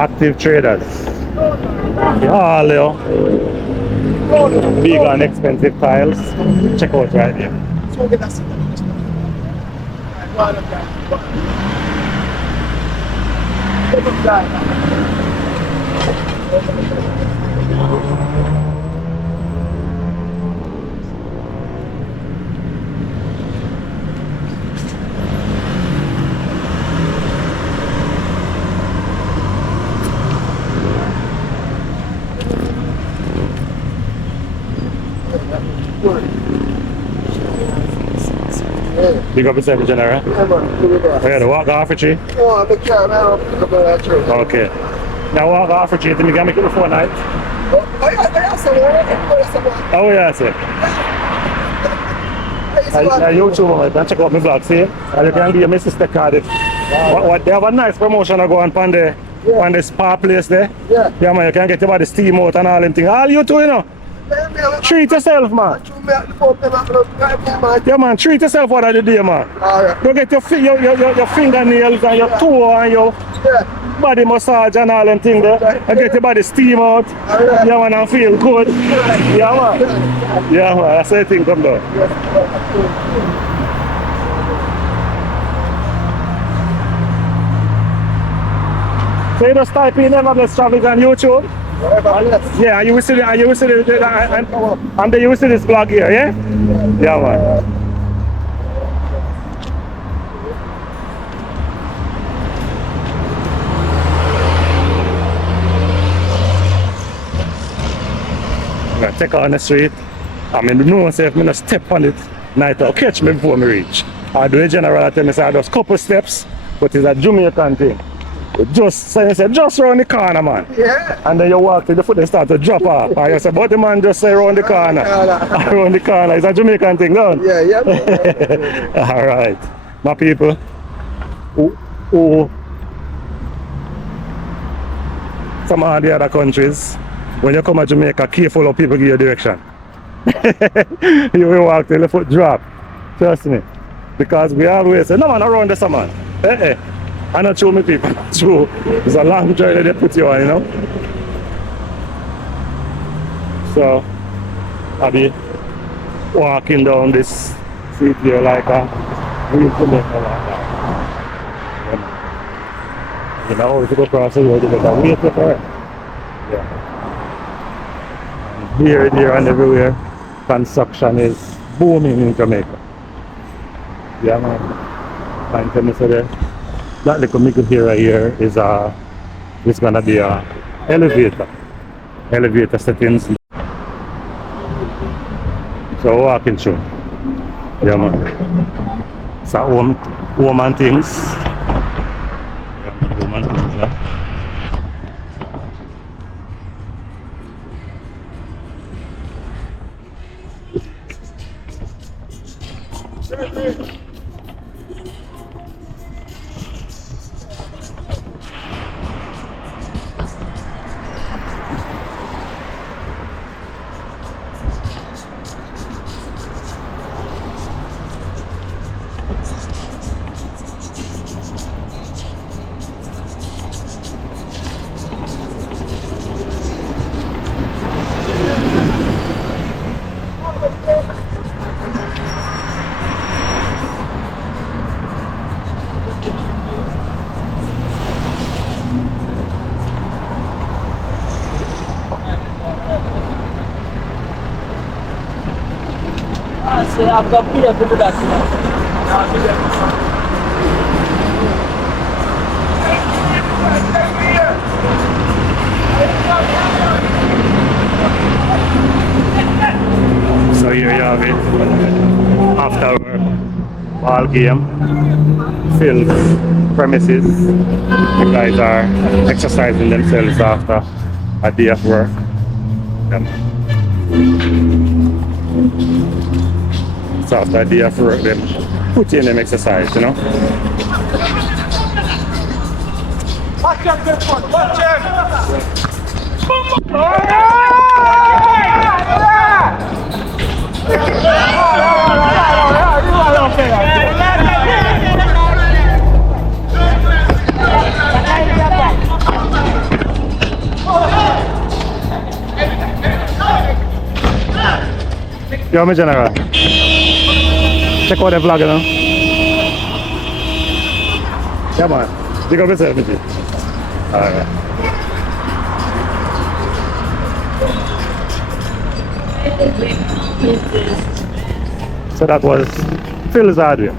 Active traders. Yeah, Leo. Big and expensive tiles. Check out right here. Big up yourself, General. Yeah, the walk off for you. Oh, I'm a cat, man. I'll pick up that tree. Okay. Now walk off for you, then you can make it before night. Oh, yeah, someone. Oh, yeah, sir. YouTube, man, check out my vlog, see? And you can give your sister card. What, they have a nice promotion going on the Yeah. On the spa place there. Yeah. Yeah, man, you can get your body steam out and all them things. All you too, you know. Treat yourself, man. Yeah, man, treat yourself what I did there, man. Alright. Go get your fingernails and your toe and your Yeah. body massage and all them things there. And get your body steam out. Alright. Yeah, man, and feel good. Yeah, man. Yeah, man, that's the thing come down. So you just type in Never Bless Travels on YouTube. Yeah, and you will see and you will see and then you will see this vlog here, yeah? Yeah, man. I'm gonna take her on the street. I mean, no one say if I not step on it, night out, catch me before me reach. I do a general tell me say I just couple steps, but it's a Jamaican thing. Just say just round the corner, man. Yeah. And then you walk till the foot they start to drop off. And you say, but the man just say round the corner. Round the corner. It's a Jamaican thing, don't Yeah, yeah. Alright. My people who some of the other countries, when you come to Jamaica, careful how people give you direction. You will walk till the foot drop. Trust me. Because we always say, no man around this man. I'm not sure me people, true. It's a long journey they put you on, you know. So I'll be walking down this street here like a real Jamaica like that. You know, if you go across the road, you got to wait for it. Yeah. And here, there, and everywhere, construction is booming in Jamaica. Yeah, man. Can't tell me so there. That little middle here is it's gonna be a elevator settings. So walking through. Yeah, man. It's a home and things. Yeah, home and things, yeah. I've got plenty of people that So here you have it. After our ball game, filled premises. The guys are exercising themselves after a day of work. So after a day of work, them put in them exercise, you know. Watch out, good one. Watch out. Yo, my general. Check out the vlog, you know. Yeah, man. Big up yourself, Michi. Alright. So that was Phil's audio.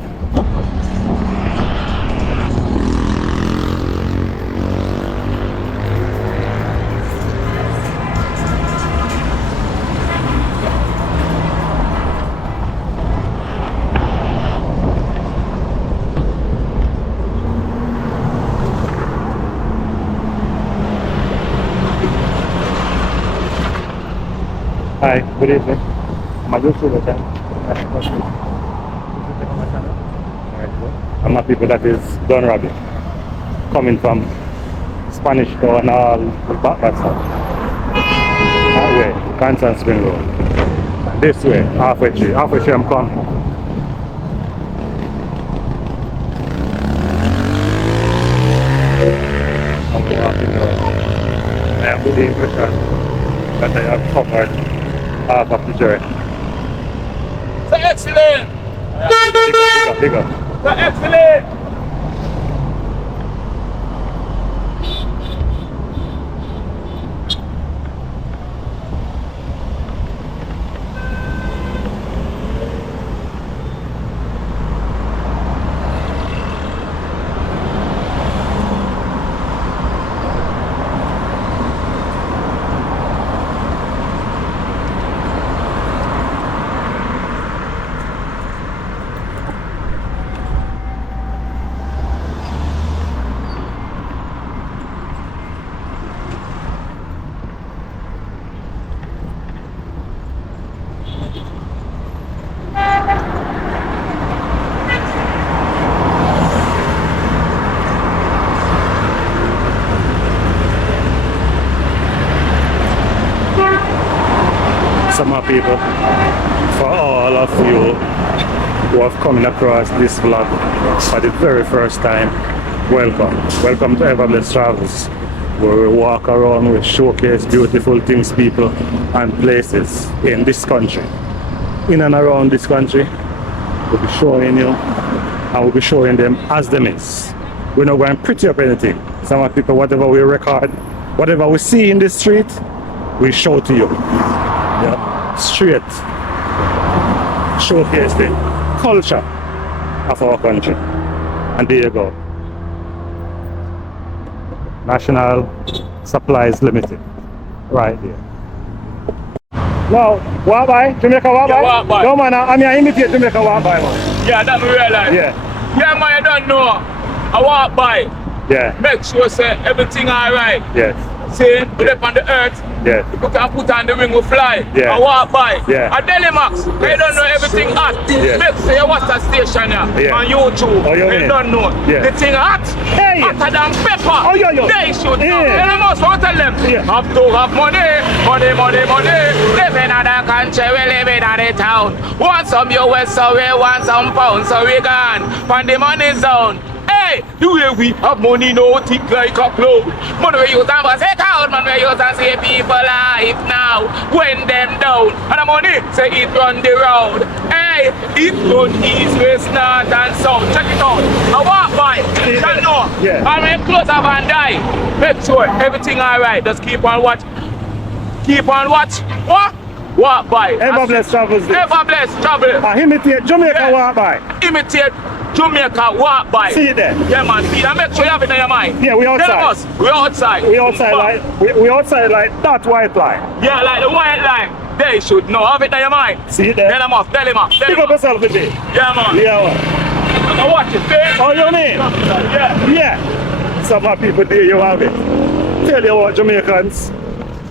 Hi, good evening. I'm a YouTuber channel. I'm a people that is done rabbit. Coming from Spanish Town and all back that stuff. That way, Kingston Spring Road. This way, halfway tree. Halfway tree I'm coming. I'm walking around. I am the impression that I have covered half of the journey. So excellent! Big up. So excellent! Summer people, for all of you who have come across this vlog for the very first time, welcome. Welcome to Everblessed Travels, where we walk around, we showcase beautiful things, people and places in this country. In and around this country, we'll be showing you and we'll be showing them as them is. We're not going to pretty up anything. Some people, whatever we record, whatever we see in the street, we show to you. Yeah, straight showcase the culture of our country. And there you go. National Supplies Limited. Right there. Now, walk by, Jamaica walk by? Yeah, walk by. No man, I mean I imitate Jamaica walk by, man. Yeah, that me realize. Yeah. Yeah, man, you don't know. I walk by. Yeah. Make sure say everything alright. Yes. See, we live on the earth. Yes. You can put on the wing, we fly. Yeah. I walk by. Yeah. I tell you, Max, you don't know everything hot. Yeah. Make sure you watch that station here Yeah. on YouTube. Oh, you you mean? don't know. Yeah. The thing hot. Hey. Hotter than pepper. Oh, yeah, yeah. They should know. Yeah. You must go tell them. Yeah. Have to have money. Money, money, money. Live in another country, we live in another town. Want some US, so we want some pounds, so we gone. From the money zone. Hey, the way we have money now, thick like a cloud. Money we use and for take out, money we use and save people life now. When them down, and the money say it run the road. Hey, it run east, west, north and south. Check it out. I walk by, you know. Yeah. I make close up and die. Make sure everything alright. Just keep on watch. Keep on watch. What? Walk by. Everblessed Travels. Everblessed travel. I imitate Jamaica Yeah. walk by. Imitate Jamaica walk by. See it there. Yeah, man. See that. Make sure you have it in your mind. Yeah, we outside. Tell us. We outside. We outside like we outside like that white line. Yeah, like the white line. They should know. Have it in your mind. See it there. Tell them off. Tell them off. Tell Pick them up off. yourself a bit. Yeah, man. Yeah, man. Now watch it. See? Oh, you mean? Yeah. Yeah. Some of people there you have it. Tell you what, Jamaicans.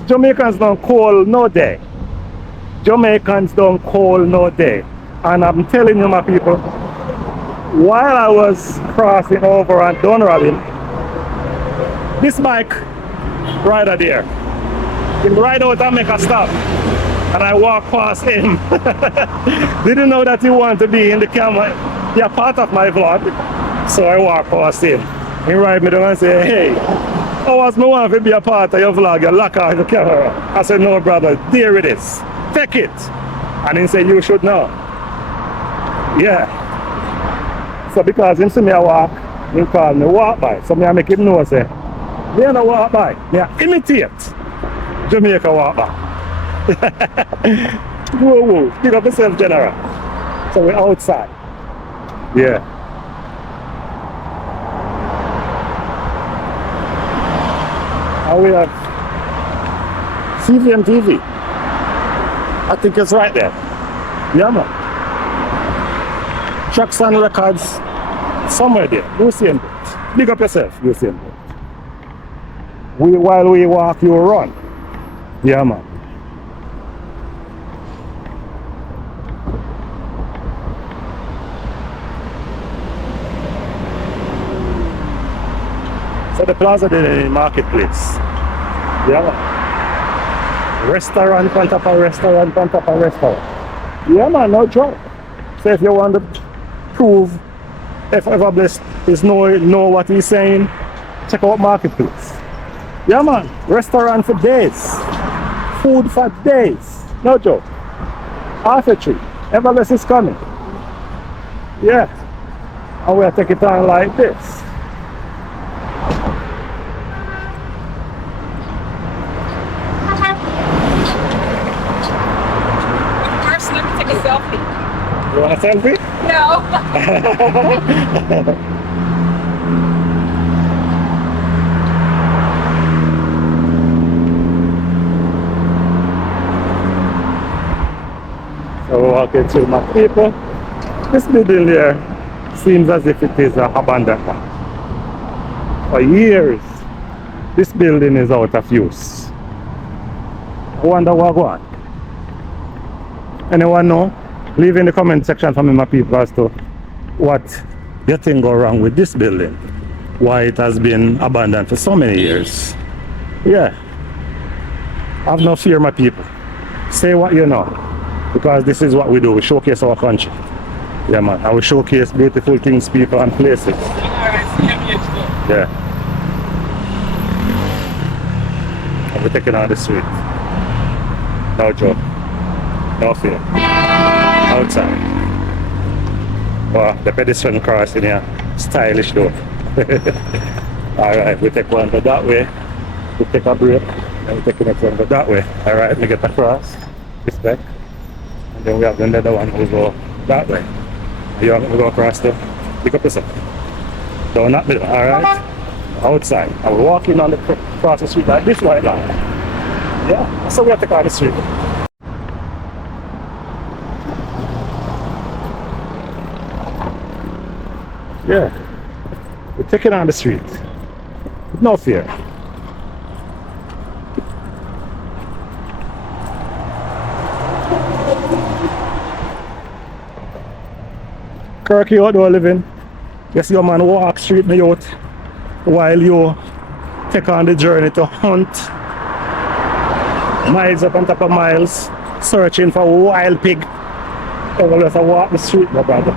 Jamaicans don't call no day. Jamaicans don't call no day. And I'm telling you, my people, while I was crossing over on Dunrabbin, this bike rider there, he ride out and make a stop. And I walk past him. Didn't know that he wanted to be in the camera. Yeah, part of my vlog. So I walk past him. He ride me down and say, hey, how was me want to be a part of your vlog? You lock out the camera. I said, no, brother, there it is. Take it. And he said, you should know. Yeah. So because him see me a walk, he call me walk by. So I make him know, say, me no walk by. Me a imitate Jamaica walk by. Whoa, whoa, pick up yourself, General. So we're outside. Yeah. And we have CVM TV. I think it's right there. Yeah, man. Tracks and records somewhere there. You see him. Big up yourself. You see him. While we walk, you run. Yeah, man. So the plaza did in the marketplace. Yeah, man. Restaurant on top of restaurant on top of restaurant. Yeah, man, no joke. So if you want to prove if ever blessed is know what he's saying, check out marketplace. Yeah, man. Restaurant for days. Food for days. No joke. Half a tree. Ever blessed is coming. Yeah. And we'll take it on like this. First, let me take a selfie. You want a selfie? No. So we're walking through my people. This building here seems as if it is abandoned. For years, this building is out of use. I wonder what going on. Anyone know? Leave in the comment section for me, my people, as to what you think go wrong with this building. Why it has been abandoned for so many years. Yeah. Have no fear, my people. Say what you know. Because this is what we do. We showcase our country. Yeah, man. And we showcase beautiful things, people, and places. Yeah. And we're taking on the street. No joke. No fear. Outside. Wow, the pedestrian crossing here. Stylish though. Alright, we take one go that way. We take a break. And we take the next one go that way. Alright, we get across. This back. And then we have another one who go that way. You want to go across the pick up yourself. Down that middle, alright? Outside. And we're walking on the across the street like this right now. Yeah, so we have to cross the street. Yeah. We're taking on the street. With no fear. Kirky outdoor living. Yes, your man walk street me out while you take on the journey to hunt. Miles up on top of miles, searching for wild pig. Everyone just walk the street, my brother.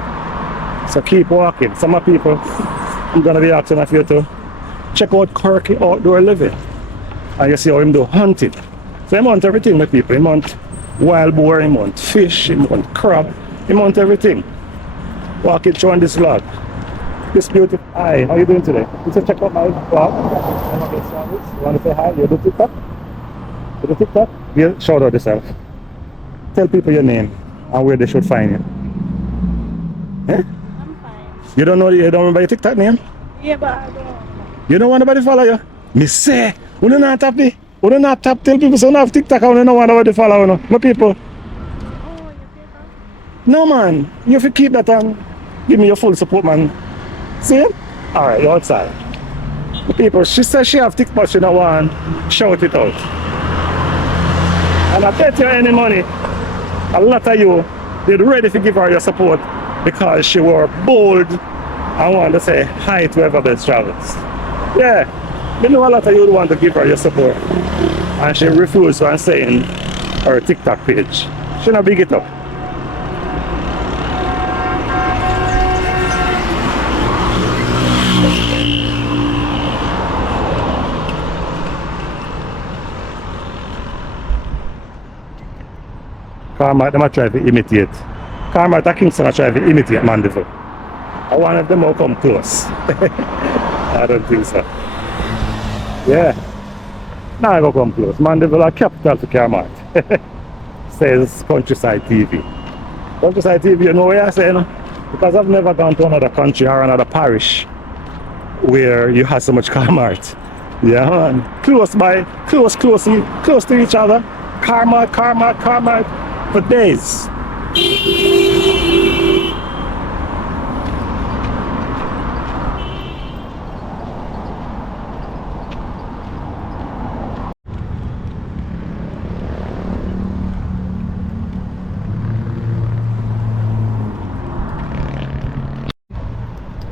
So keep walking. Some of people, I'm gonna be asking of you to check out Kirky outdoor living. And you see how him do hunting. So he hunt everything, my people. He hunt wild boar, he hunt fish, he hunt crab, he hunt everything. Walking through on this vlog. This beautiful. Hi, how you doing today? You should check out my vlog. You want to say hi? You do TikTok? You do TikTok? Yeah, shout out yourself. Tell people your name and where they should find you. Eh? I'm fine. You don't remember your TikTok name? Yeah, but I don't. You don't want nobody follow you? Me say, we don't not tap me. We don't not tap. Tell people so we don't have TikTok and we don't want nobody follow you. My people. Oh, you pay that? No man, you have to keep that on. Give me your full support, man. See? Alright, you're outside. The people, she says she have TikTok, she don't want shout it out. And I bet you any money, a lot of you did ready to give her your support because she were bold and want to say hi to whoever best travels. Yeah, you know a lot of you want to give her your support. And she refused when saying her TikTok page. She not big it up. Karma, them a try to imitate. Karma at Kingston a try to imitate Mandeville. I one of them will come close. I don't think so. Yeah. Now I go come close. Mandeville a capital for Karma. Says Countryside TV. Countryside TV, you know what I'm saying? Because I've never gone to another country or another parish where you have so much Karma. Yeah, man. Close by, close to each other. Karma for days.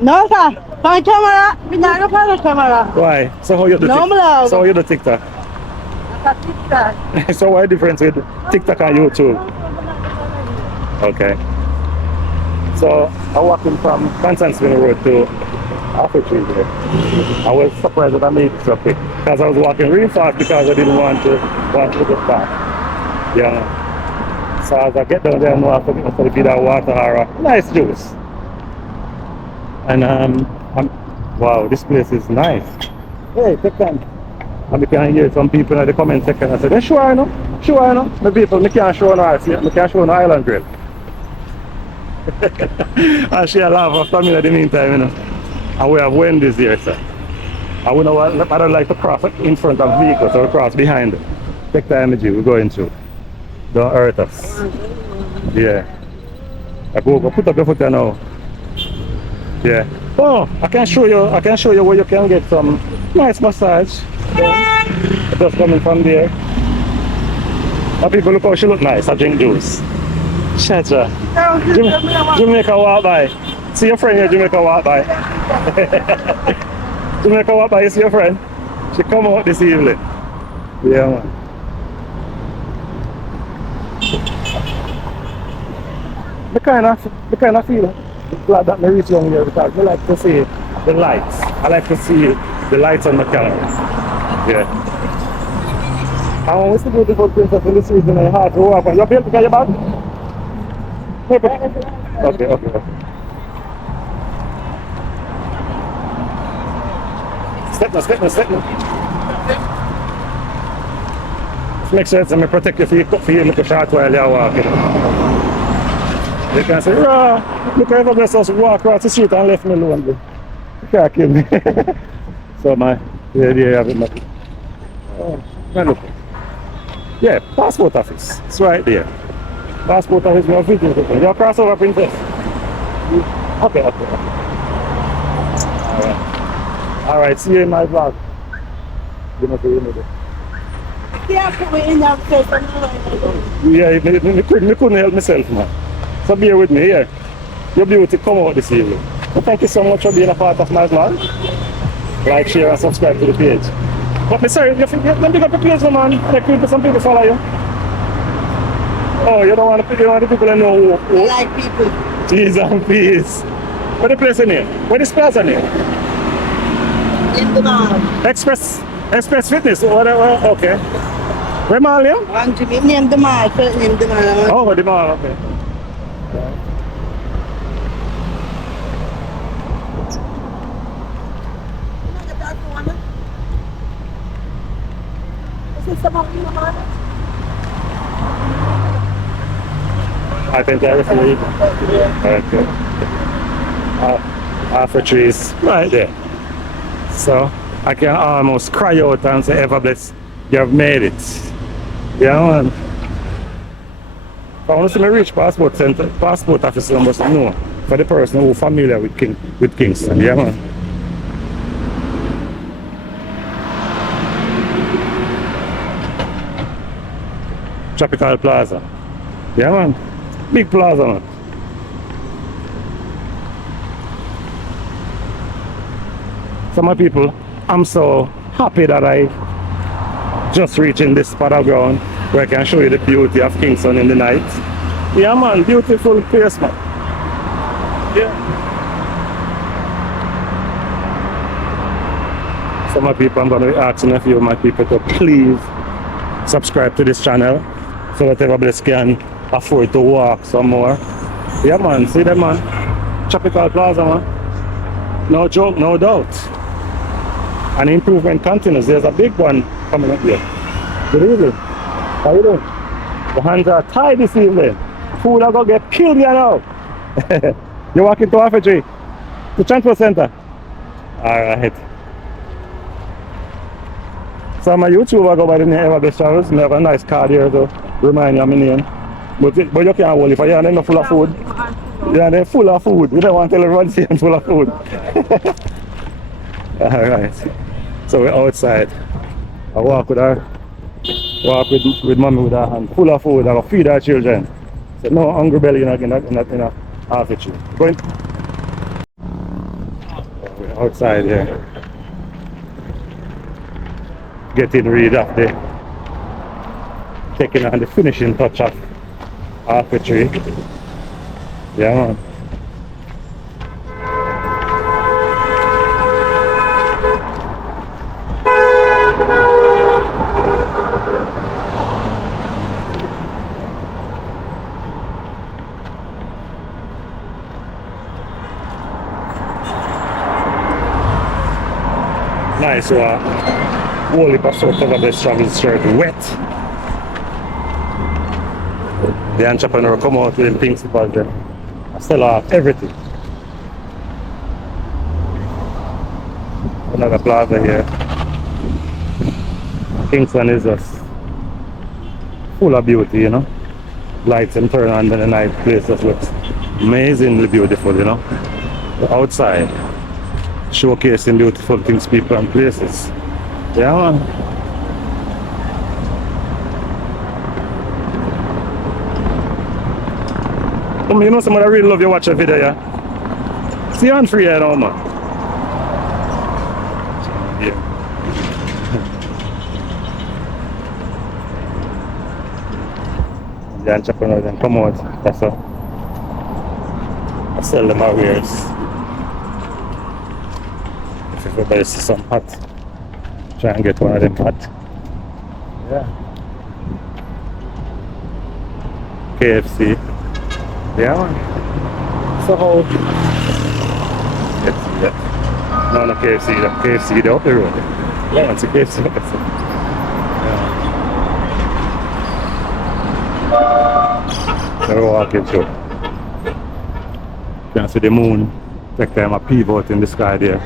No, sir. On camera, me not look on the camera. Why? So how you do No, me love. So how you do TikTok? That's a TikTok. So what difference with TikTok and YouTube? Okay. So I walking from Constantine Road to Alpha Tree there. I was surprised that I made it so quick because I was walking really fast because I didn't want to get back. Yeah. So as I get down there, I know I have to get a bit of water or a nice juice. And wow, this place is nice. Hey, take time. And we can hear some people in the comment section. I said, "Yeah, sure, I know. Sure, I know. The people, I can't show no ice. I can't show no island grill." And she laugh after me in the meantime, you know. And we have Wendy's here, sir. I don't like to cross in front of vehicles, so we cross behind it. Take time, we're going through. Don't hurt us. Yeah. I go put up your foot there now. Yeah. Oh, I can show you where you can get some nice massage. Just coming from there. And people look how she look nice. I drink juice. Shut up. Jamaica walk by. See your friend here, Jamaica walk by. Jamaica walk by, you see your friend? She come out this evening. Yeah, man. I kind of feel glad that I reached down here because I like to see the lights. I like to see the lights on the camera. Yeah. I want to see beautiful princess in the streets in my heart. You're able to get your bag? Okay. Step now. Just make sure that I protect you for you look short while you're walking. You can say, "Rah, look at everybody else walk across the street and left me alone." You can't kill me. So there you have it. Oh, man, look. Yeah, passport office. It's right there. Passport office, we are visiting. You're cross over, princess. Okay. Alright, see you in my vlog. You know that. Yeah, put me in that place. Yeah, I couldn't help myself, man. So bear with me here. Your beauty come out this evening. Well, thank you so much for being a part of my vlog. Like, share, and subscribe to the page. But sorry, let me pick up the page, man. Like, some people follow you. Oh, you don't want the people to know who? I like people. Jeez and peace. Where the place in here? Where this plaza name? In the mall. Express Fitness. Okay. Where mall you? Want to be named the mall. Name the mall. Oh, the mall. Okay. I think I referee. Okay. Alpha trees right there. So I can almost cry out and say, "Ever blessed, you have made it." Yeah, man. If I want to see me reach passport center, passport officer must know for the person who familiar with Kingston. Yeah, man. Tropical Plaza. Yeah, man. Big plaza, man. So my people, I'm so happy that I just reaching this spot of ground where I can show you the beauty of Kingston in the night. Yeah, man, beautiful place, man. Yeah. So my people, I'm going to be asking a few of my people to please subscribe to this channel so that everybody can afford to walk some more. Yeah, man, see them, man. Tropical Plaza, man. No joke, no doubt. And improvement continues. There's a big one coming up here. Good evening. How you doing? The hands are tied this evening. Food are going to get killed here now. You're walking to Alpha Tree? The transport center? Alright. So my YouTuber go by the name of Best Travels. I have a nice card here to remind you of my name. But you can't hold it for you're not full of food. You're full of food. You don't want to tell everybody saying full of food. Alright. So we're outside. I walk with her. Walk with mommy with her hand. Full of food. I will feed our children. So no hungry belly in a half a tree. Going. We're outside here. Getting rid of the, taking on the finishing touch of archery. Yeah, man. Nice walk. Whole heap of soap over this travel shirt wet. The entrepreneur come out with them things because they sell off everything. Another plaza here. Kingston is just full of beauty, you know. Lights and turn on in the night, place just looks amazingly beautiful, you know. The outside, showcasing beautiful things, people and places. Yeah, man. You know someone I really love you watch a video, yeah? See you on free now, man. Yeah. The entrepreneurs then come out. That's all. I sell them our wares. If everybody see some hot, try and get one of them hot. Yeah. KFC. Yeah, man. So how? KFC, yeah. No, not KFC. The KFC they're up the road. Yeah, it's a KFC. Yeah. They're walking through. You can see the moon. Take time a pivot in the sky there.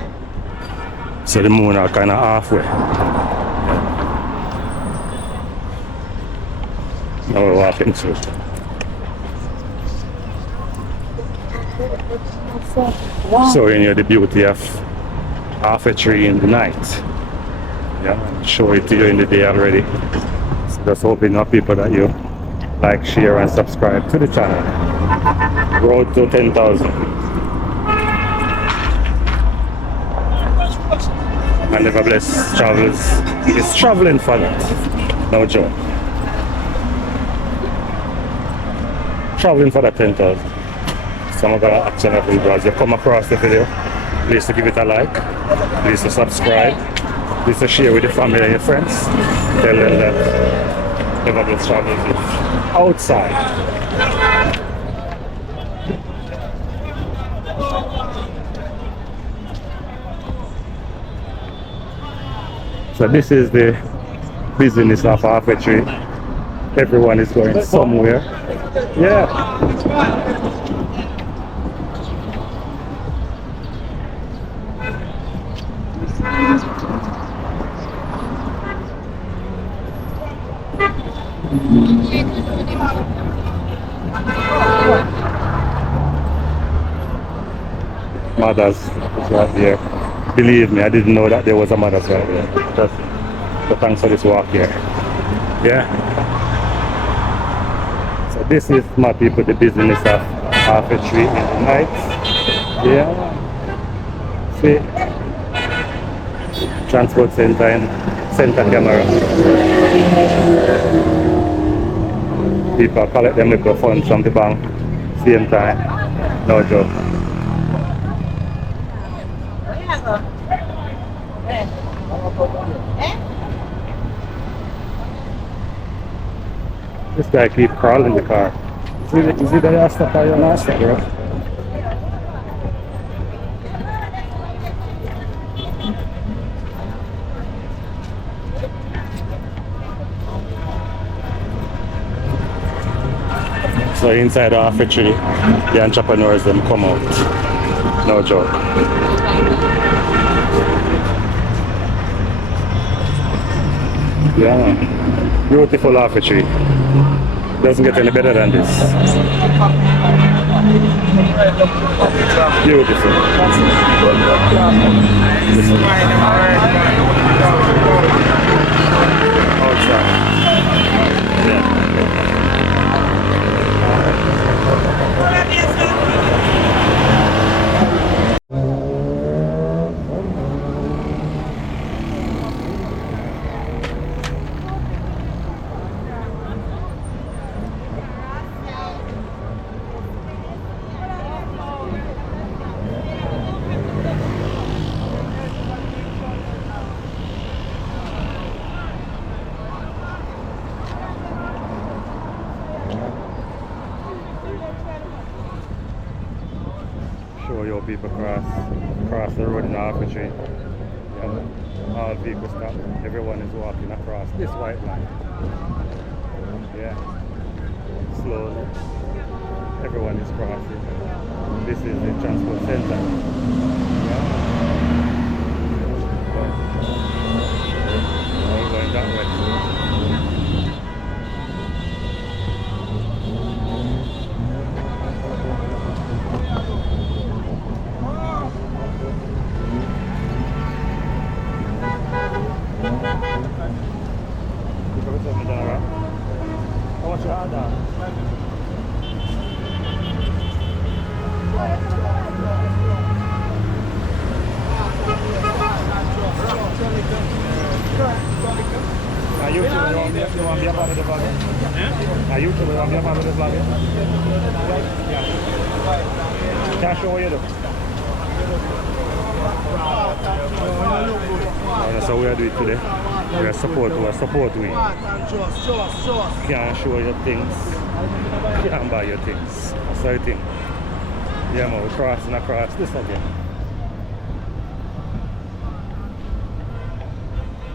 So the moon are kind of halfway. Now we're walking through. Showing you the beauty of half a tree in the night. Yeah, show it to you in the day already. So just hoping up people that you like, share and subscribe to the channel. Road to 10,000. And Never Bless Travels is traveling for that. No joke. Traveling for that 10,000. Some of the action of it as you come across the video, please to give it a like, please to subscribe, please to share with your family and your friends. Tell them that Never Bless Travels is outside. So this is the business of archery. Everyone is going somewhere. Yeah. Mothers is right there. Believe me, I didn't know that there was a Mothers right there. Just so thanks for this walk here. Yeah. So this is my people, the business of archery in the night. Yeah. See? Transport center and center camera. People collect them little funds from the bank. Same time. No joke. This guy keep crawling the car. Is he the last stop or your last stop, bro? So inside the factory, the entrepreneurs them come out. No joke. Yeah, beautiful factory. Doesn't get any better than this. Beautiful. Outside. Yeah. people cross the road in Arbitrary. All vehicles stop. Everyone is walking across this white line. Yeah. Slowly. Everyone is crossing. This is the transport center. Yeah. We're going that way. How much you had that? Are you two want to be a part of the vlog? Are you two want to be a part of the vlog? Yeah. Can I show what you do? That's how we are doing today. We are support we. Can't show your things. Can't buy your things. That's the thing. Yeah man, we're crossing across this again.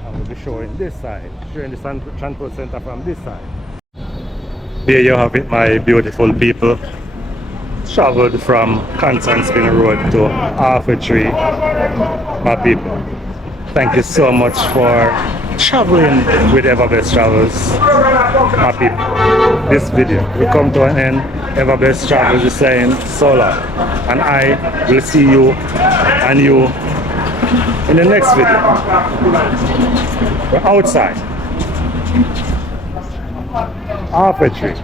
And we'll be showing this side. Showing the transport center from this side. There you have it, my beautiful people. Traveled from Kingston Spa Road to Arbitrary, my people. Thank you so much for traveling with Everbest Travels, my people. This video will come to an end. Everbest Travels is saying so long, and I will see you and you in the next video. We're outside Arbitrary.